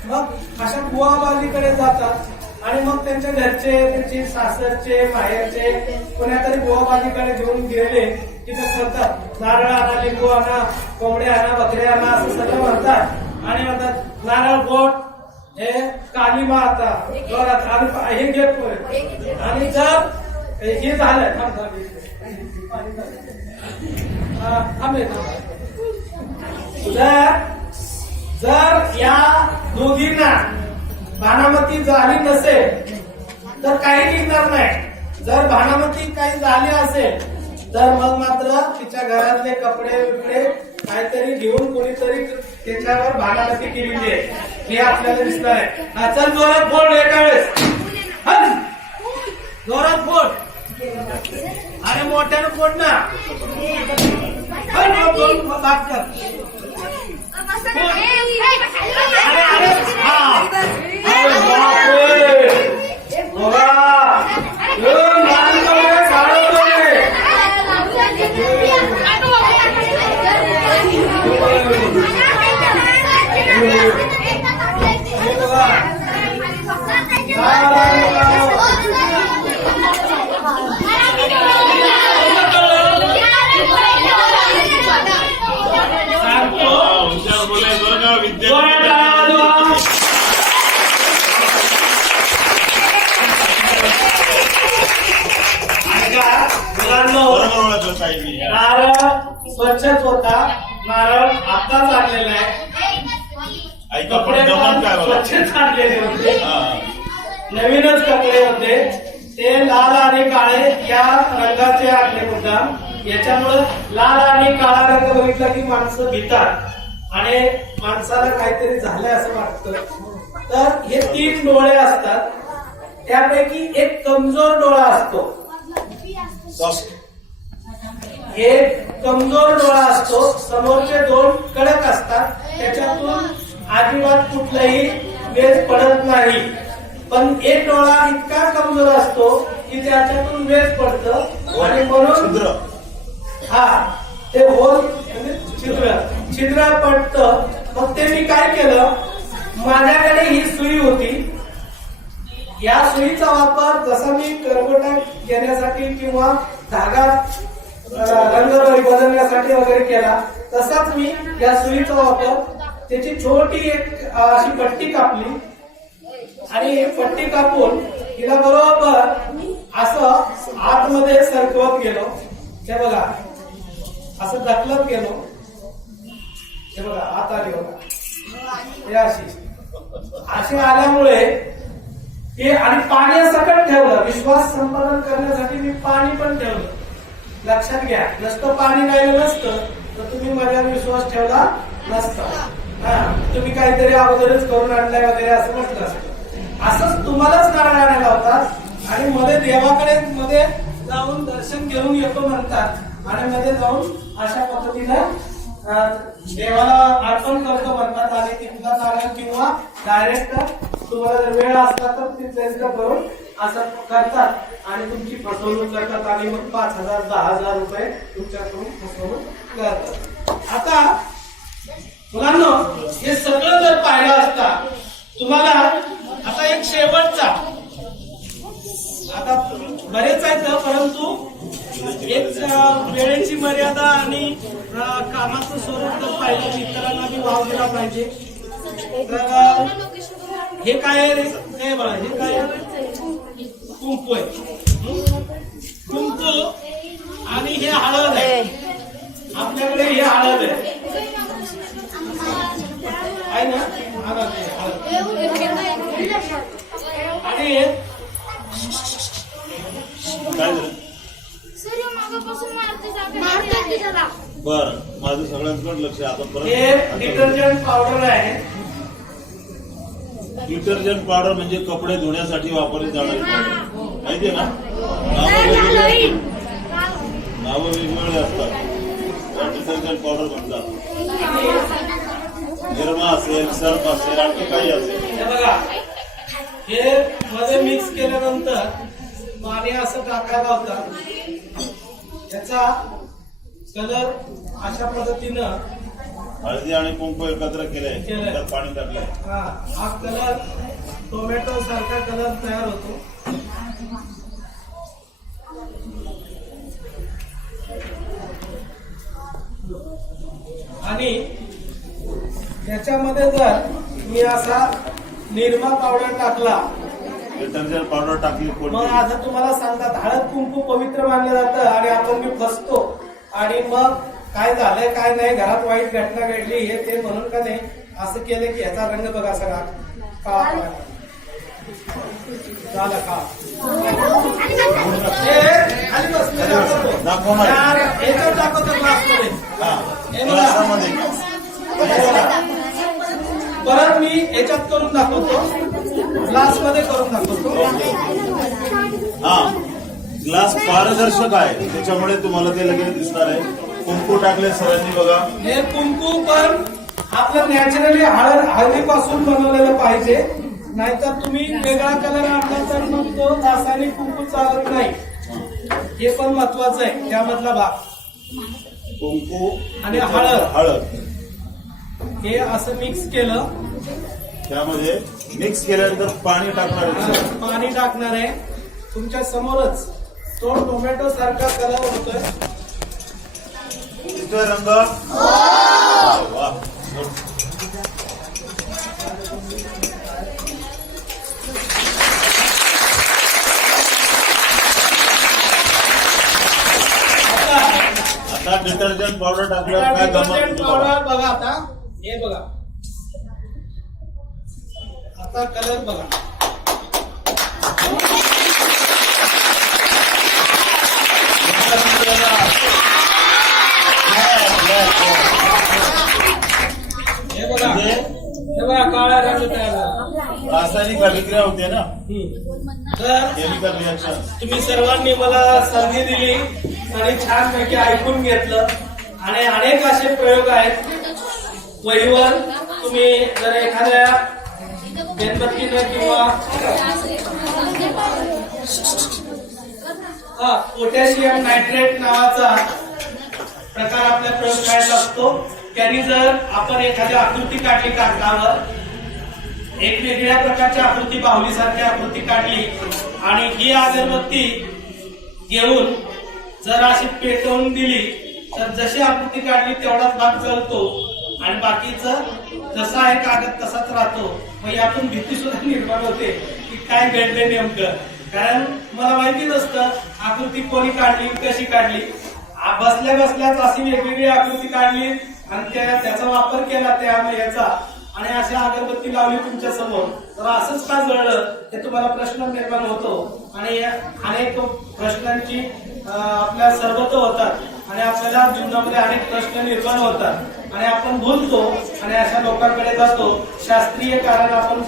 मग अशा बुवाबाजीकडे जातात आणि मग त्यांच्या घरचे, त्यांचे सासरचे, माहेरचे कोणातरी बुवाबाजीकडे घेऊन गेले तिथे करतात. नारळ आणा, लिंबू आणा, कोंबड्या आणा, बकऱ्या आणा असं सगळं म्हणतात आणि म्हणतात नारळ गोड हे काली माता जोरात आणि हे घेत आणि जर हे झालं जर या दोघींना भानामती झाली नसेल तर काही निघणार नाही. जर भानामती काही झाली असेल तर मग मात्र तिच्या घरातले कपडे बिपडे काहीतरी घेऊन कोणीतरी त्याच्यावर भानामती केलेली आहे हे आपल्याला दिसत आहे. चल जोरात बोल एका वेळेस, जोरात बोल आणि मोठ्यानं बोल ना. बात कर. अरे अरे हा नारळ स्वच्छच होता, नारळ आताच आणलेला आहे, कपडे स्वच्छच आणलेले होते, नवीनच कपडे होते, ते लाल आणि काळे या रंगाचे आणले मुद्दाम. याच्यामुळे लाल आणि काळा रंग बघितला की माणसं भितात आणि माणसाला काहीतरी झालंय असं वाटतं. तर हे 3 डोळे असतात, त्यापैकी एक कमजोर डोळा असतो, एक कमजोर डोळा असतो, समोरचे 2 कडक असतात, त्याच्यातून अजिबात कुठलाही वेध पडत नाही. पण एक डोळा इतका कमजोर असतो की त्याच्यातून वेध पडतं आणि म्हणून हा ते होल म्हणजे छिद्र पडतं. मग ते मी काय केलं, माझ्याकडे ही सुई होती, या सुईचा वापर जसा मी करगोटा घेण्यासाठी किंवा धागा रंग बदलण्यासाठी वगैरे केला तसाच मी या सुईचा वापर, त्याची छोटी एक अशी पट्टी कापली आणि पट्टी कापून तिला बरोबर असं आतमध्ये सरकवत गेलो. हे बघा असं ढकलत गेलो, हे बघा आत आली बघा, हे अशी आल्यामुळे हे आणि पाण्यासकट ठेवलं. विश्वास संपादन करण्यासाठी मी पाणी पण ठेवलं. लक्षात घ्या, नुसतं पाणी राहिलं नसतं तर तुम्ही माझ्यावर विश्वास ठेवला नसता. तुम्ही काहीतरी अगोदरच करून आणलाय वगैरे असं म्हटलं असतं. असंच तुम्हालाच नारळ आणायला होतात आणि मध्ये देवाकडे मध्ये जाऊन दर्शन घेऊन येतो म्हणतात आणि मध्ये जाऊन अशा पद्धतीनं देवाला अर्पण करतो म्हणतात आणि तिथला नारळ किंवा डायरेक्ट तुम्हाला जर वेळ असला तर तिथं करून असं करतात आणि तुमची फसवणूक करतात आणि मग 5,000 10,000 रुपये तुमच्याकडून फसवणूक करतात. आता मुलांनो हे सगळं जर पाहिलं असता तुम्हाला आता एक शेवटचा, आता बरेच आहेत परंतु एक वेळेची मर्यादा आणि कामाचं स्वरूप जर पाहिलं मित्रांना बी वाव दिला पाहिजे. तर हे काय रे बघा, हे काय कुंकू आहे, कुंकू आणि हे हळद आहे. आपल्याकडे हे हळद आहे ना, आणि मागापासून मारते त्याला. बर, माझं सगळ्यांकडे लक्ष आहे. आता हे परत डिटर्जंट पावडर आहे. डिटर्जंट पावडर म्हणजे कपडे धुण्यासाठी वापरली जाणारी पावडर, माहितीये ना? नावं वेगवेगळे असतात. त्या डिटर्जंट पावडर म्हणतात. निरमा असेल, सर्फ असेल, आणखी काही असेल. हे बघा, हे मध्ये मिक्स केल्यानंतर पाणी असं टाकायला होतं. याचा कलर अशा पद्धतीनं हळदी आणि कुंकू एकत्र केले, केलंय. त्यात पाणी टाकले. हा कलर टोमॅटो सारखा कलर तयार होतो. आणि त्याच्यामध्ये जर मी असा निरमा पावडर टाकला, डिटर्जंट पावडर टाकली मग कोणती? आता तुम्हाला सांगतात हळद कुंकू पवित्र मानलं जातं आणि आपण मी फसतो. आणि मग काय झालंय काय नाही, घरात वाईट घटना घडली हे ते म्हणून का नाही असं केलं की ह्याचा रंग बघा सगळा काळा काळा झाला का. खाली बस, मी दाखवतो. दाखवा मला. याच्यात दाखवतो ग्लासमध्ये. हा, हे बघा. ग्लासामध्ये. हे बघा. परत मी याच्यात करून दाखवतो, ग्लास मध्ये करून दाखवतो. हा, ग्लास पारदर्शक आहे, त्याच्यामुळे तुम्हाला ते लगेच दिसणार आहे. कुंकू टाकले सरांनी बघा. हे कुंकू पण आपलं नॅचरली हळदीपासून बनवलेलं पाहिजे, नाहीतर तुम्ही वेगळा कलर आणला तर मग तो रासायनिक कुंकू चालत नाही. हे पण महत्वाचं आहे त्यामधला भाग. कुंकू आणि हळद. हळद हे असं मिक्स केलं, त्यामध्ये मिक्स केल्यानंतर पाणी टाकणार आहे. पाणी टाकणार आहे. तुमच्या समोरच तो टोमॅटो सारखा कलर होतोय. दिसतोय रंग? वा. आता डिटर्जंट पावडर टाकल्यावर काय गमत डिटर्जंट होतं पावडर बघा. बघा. आता हे बघा, आता कलर बघा. हे बघा, म्हणजे हे बघा काळा रंग तयार झाला. रासायनिक अभिक्रिया होते ना, तर केमिकल रिएक्शन. तुम्ही सर्वांनी मला संधी दिली आणि छानपैकी ऐकून घेतलं. आणि अनेक असे प्रयोग आहेत वहीवर. तुम्ही जर एखाद्या मेणबत्तीनं किंवा पोटॅशियम नायट्रेट नावाचा प्रकार आपल्या प्रयोगशाळेत असतो. त्यांनी जर आपण एखादी आकृती काढली कागदावर, एक वेगळ्या प्रकारची आकृती, बाहुलीसारखी आकृती काढली आणि ही अगरबत्ती घेऊन जर अशी पेटवून दिली तर जशी आकृती काढली तेवढाच भाग जळतो आणि बाकीचं जसा आहे कागद तसाच राहतो. मग यातून भीती सुद्धा निर्माण होते की काय घडले नेमकं, कारण मला माहिती नसतं आकृती कोणी काढली, कशी काढली. बसल्या बसल्याच अशी वेगवेगळी आकृती काढली आणि त्याचा वापर केला त्या याचा आणि अशी अगरबत्ती लावली तुमच्या समोर, तर असंच का जळलं हे तुम्हाला प्रश्न निर्माण होतो. आणि अनेक प्रश्नांची आपल्या सरबत होतात आणि आपल्याला जीवनामध्ये अनेक प्रश्न निर्माण होतात आणि आपण भूलतो आणि अशा लोकांकडे जातो. शास्त्रीय कारण आपण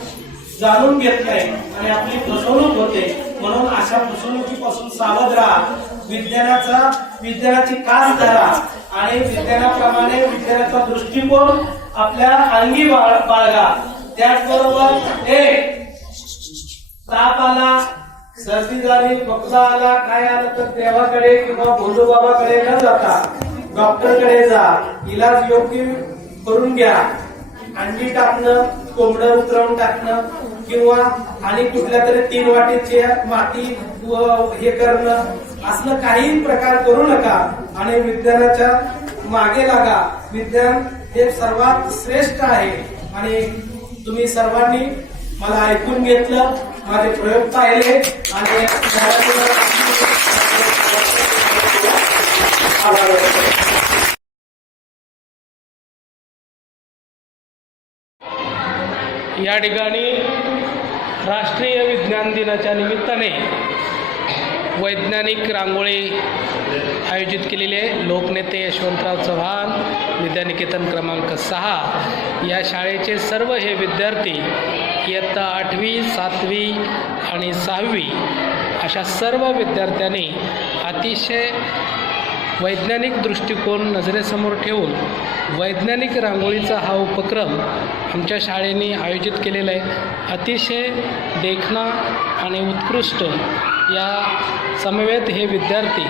जाणून घेत नाही आणि आपली फसवणूक होते. म्हणून अशा फसवणुकीपासून सावध राहा. विज्ञानाची कास धरा आणि विज्ञानाप्रमाणे विज्ञानाचा दृष्टिकोन आपल्या अंगी बाळगा. त्याचबरोबर ताप आला, सर्दी झाली, खोकला आला, काय आलं तर देवाकडे किंवा भोंदूबाबाकडे न जाता डॉक्टरकडे जा. इलाज योग्य करून घ्या. अंडी टाकणं, कोंबडं उतरवून टाकणं किंवा आणि कुठल्या तरी 3 वाटीची माती हे करणं, असलं काही प्रकार करू नका आणि विज्ञानाच्या मागे लागा. विज्ञान हे सर्वात श्रेष्ठ आहे आणि तुम्ही सर्वांनी मला ऐकून घेतलं, माझे प्रयोग पाहिले आणि या ठिकाणी राष्ट्रीय विज्ञान दिनाच्या निमित्ताने वैज्ञानिक रांगोळी आयोजित केलेली आहे. लोकनेते यशवंतराव चव्हाण विद्यानिकेतन क्रमांक 6 या शाळेचे सर्व हे विद्यार्थी इयत्ता 8वी 7वी आणि 6वी अशा सर्व विद्यार्थ्यांनी अतिशय वैज्ञानिक दृष्टिकोन नजरेसमोर ठेवून वैज्ञानिक रांगोळीचा हा उपक्रम आमच्या शाळेने आयोजित केलेला आहे. अतिशय देखणा आणि उत्कृष्ट या समवेत हे विद्यार्थी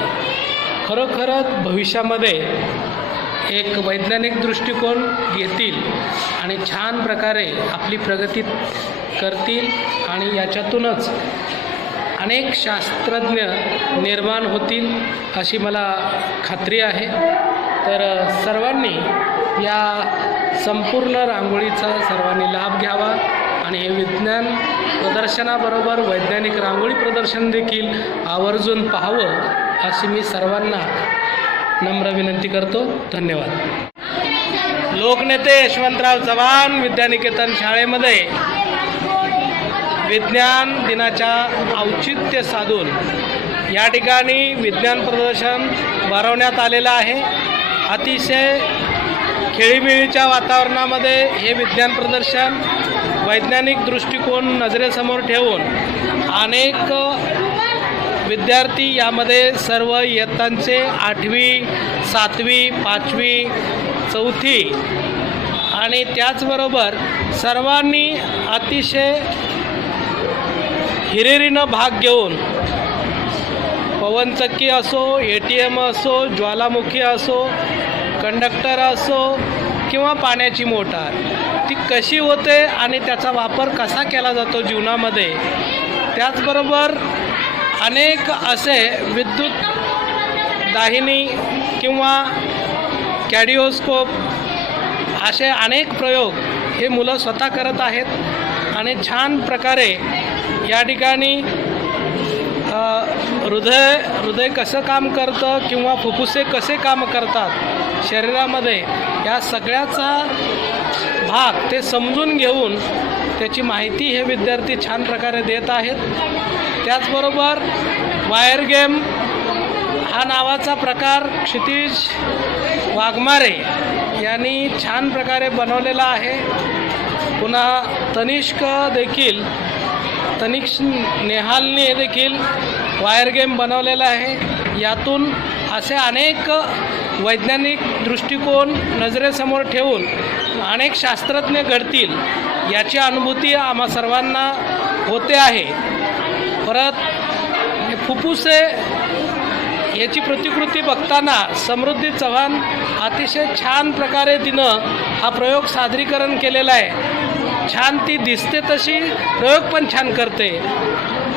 खरोखरच भविष्यामध्ये एक वैज्ञानिक दृष्टिकोन घेतील आणि छान प्रकारे आपली प्रगती करतील आणि याच्यातूनच अनेक शास्त्रज्ञ निर्माण होतील अशी मला खात्री आहे. तर सर्वांनी या संपूर्ण रांगोळीचा सर्वांनी लाभ घ्यावा आणि हे विज्ञान प्रदर्शनाबरोबर वैज्ञानिक रांगोळी प्रदर्शन देखील आवर्जून पाहावं अशी मी सर्वांना नम्र विनंती करतो. धन्यवाद. लोकनेते यशवंतराव चव्हाण विद्यानिकेतन शाळेमध्ये विज्ञान दिनाच्या औचित्य साधून या ठिकाणी विज्ञान प्रदर्शन भरवण्यात आलेलं आहे. अतिशय खेळीमेळीच्या वातावरणामध्ये हे विज्ञान प्रदर्शन वैज्ञानिक दृष्टिकोन नजरेसमोर ठेवून अनेक विद्यार्थी यामध्ये सर्व इयत्तांचे 8वी 7वी 5वी 4थी आणि त्याचबरोबर सर्वांनी अतिशय हिरिरीनं भाग घेऊन पवनचक्की असो, ATM असो, ज्वालामुखी असो, कंडक्टर असो किंवा पाण्याची मोटार ती कशी होते आणि त्याचा वापर कसा केला जातो जीवनामध्ये, त्याचबरोबर अनेक असे विद्युत दाहिनी किंवा कॅडिओस्कोप असे अनेक प्रयोग हे मुलं स्वतः करत आहेत आणि छान प्रकारे या ठिकाणी हृदय कसं काम करतं किंवा फुफ्फुसे कसे काम करतात शरीरामध्ये या सगळ्याचा भाग ते समजून घेऊन त्याची माहिती हे विद्यार्थी छान प्रकारे देत आहेत. त्याचबरोबर वायर गेम हा नावाचा प्रकार क्षितिज वाघमारे यांनी छान प्रकारे बनवलेला आहे. पुन्हा तनिष्क नेहालने देखील वायर गेम बनवलेला आहे. यातून असे अनेक वैज्ञानिक दृष्टिकोन नजरेसमोर ठेवून अनेक शास्त्रज्ञ घडतील याची अनुभूती आम्हा सर्वांना होते आहे. परत फुफ्फुसे याची प्रतिकृती बघताना समृद्धी चव्हाण अतिशय छान प्रकारे तिनं हा प्रयोग सादरीकरण केलेला आहे. छान ती दिसते तशी प्रयोग पण छान करते.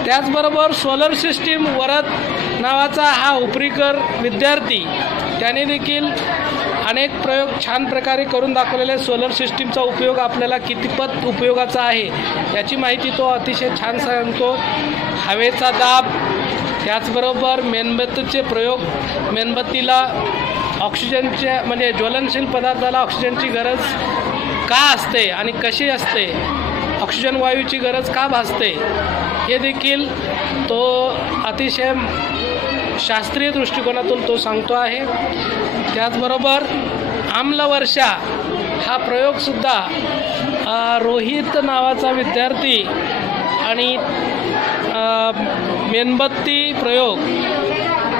त्याचबरोबर सोलर सिस्टीम वरद नावाचा हा उपरीकर विद्यार्थी त्याने देखील अनेक प्रयोग छान प्रकारे करून दाखवलेले. सोलर सिस्टीमचा उपयोग आपल्याला कितीपत उपयोगाचा आहे याची माहिती तो अतिशय छान सांगतो. हवेचा दाब, त्याचबरोबर मेणबत्तीचे प्रयोग, मेणबत्तीला ऑक्सिजनच्या म्हणजे ज्वलनशील पदार्थाला ऑक्सिजनची गरज का असते आणि कशी असते, ऑक्सिजन वायूची गरज का भासते हे देखील तो अतिशय शास्त्रीय दृष्टिकोनातून तो सांगतो आहे. त्याचबरोबर आम्लवर्षा हा प्रयोगसुद्धा रोहित नावाचा विद्यार्थी आणि मेणबत्ती प्रयोग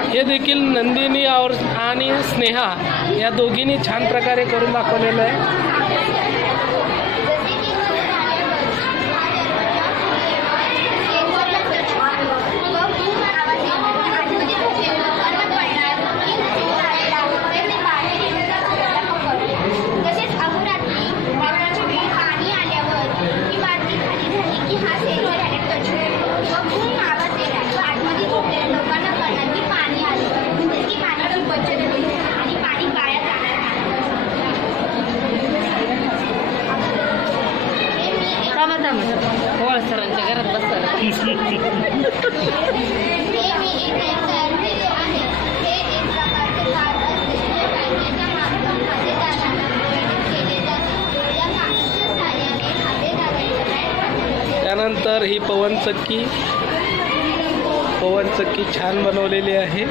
हे देखील नंदिनी आणि स्नेहा या दोघींनी छान प्रकारे करून दाखवलेलं आहे. सरांच्या घरात बसतात. त्यानंतर ही पवनचक्की पवनचक्की छान बनवलेली आहे.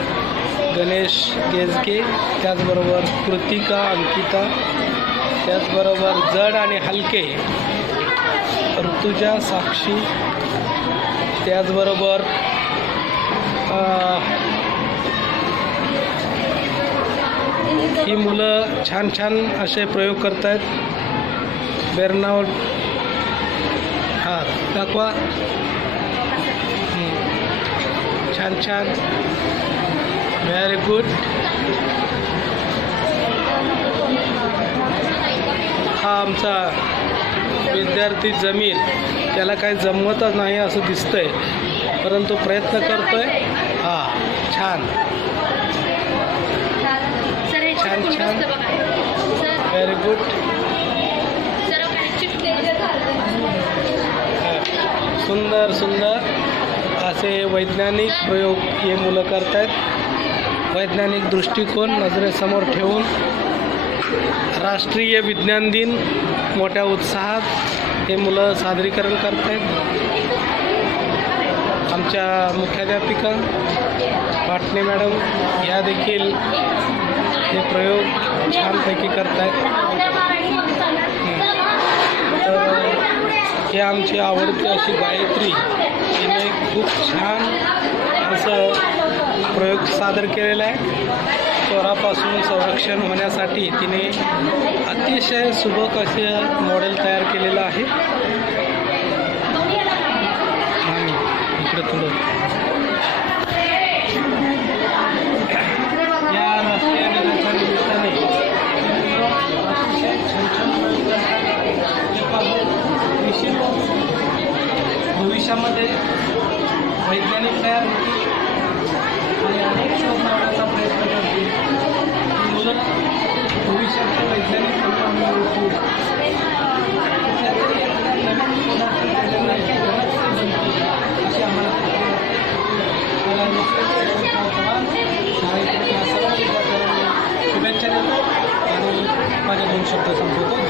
गणेश गेजके, त्याचबरोबर कृतिका, अंकिता, त्याचबरोबर जड आणि हलके ऋतुजा, साक्षी, त्याचबरोबर ही मुलं छान छान असे प्रयोग करत आहेत. बेर्नावड हां दाखवा. छान छान, व्हेरी गुड. हा आमचा विद्यार्थी जमीन, त्याला काही जमवतच नाही असं दिसतंय, परंतु प्रयत्न करतोय. हां छान छान छान, व्हेरी गुड. सुंदर सुंदर असे वैज्ञानिक प्रयोग हे मुलं करत आहेत. वैज्ञानिक दृष्टिकोन नजरेसमोर ठेवून राष्ट्रीय विज्ञान दिन मोठ्या उत्साहात हे मुलं सादरीकरण करत आहेत. आमच्या मुख्याध्यापिका पाटणे मॅडम या देखील हे प्रयोग छानपैकी करत आहेत. तर हे आमची आवडती अशी गायत्री, तिने खूप छान असं प्रयोग सादर केलेला आहे. चोरापासून संरक्षण होण्यासाठी तिने अतिशय सुबक असे मॉडेल तयार केलेलं आहे. आणि इकडे थोडं या राष्ट्रीय दिनाच्या निमित्ताने अतिशय छान छान निश्चित भविष्यामध्ये वैज्ञानिक तयार होतील आणि अनेक शोध लावण्याचा प्रयत्न करतील. मुलं भविष्याचे वैज्ञानिक होतील. कुठल्यातरी एखाद्या नवीन शोधासाठी अशी आम्हाला शाळेतील शुभेच्छा देतो आणि माझे 2 शब्द संपवतो.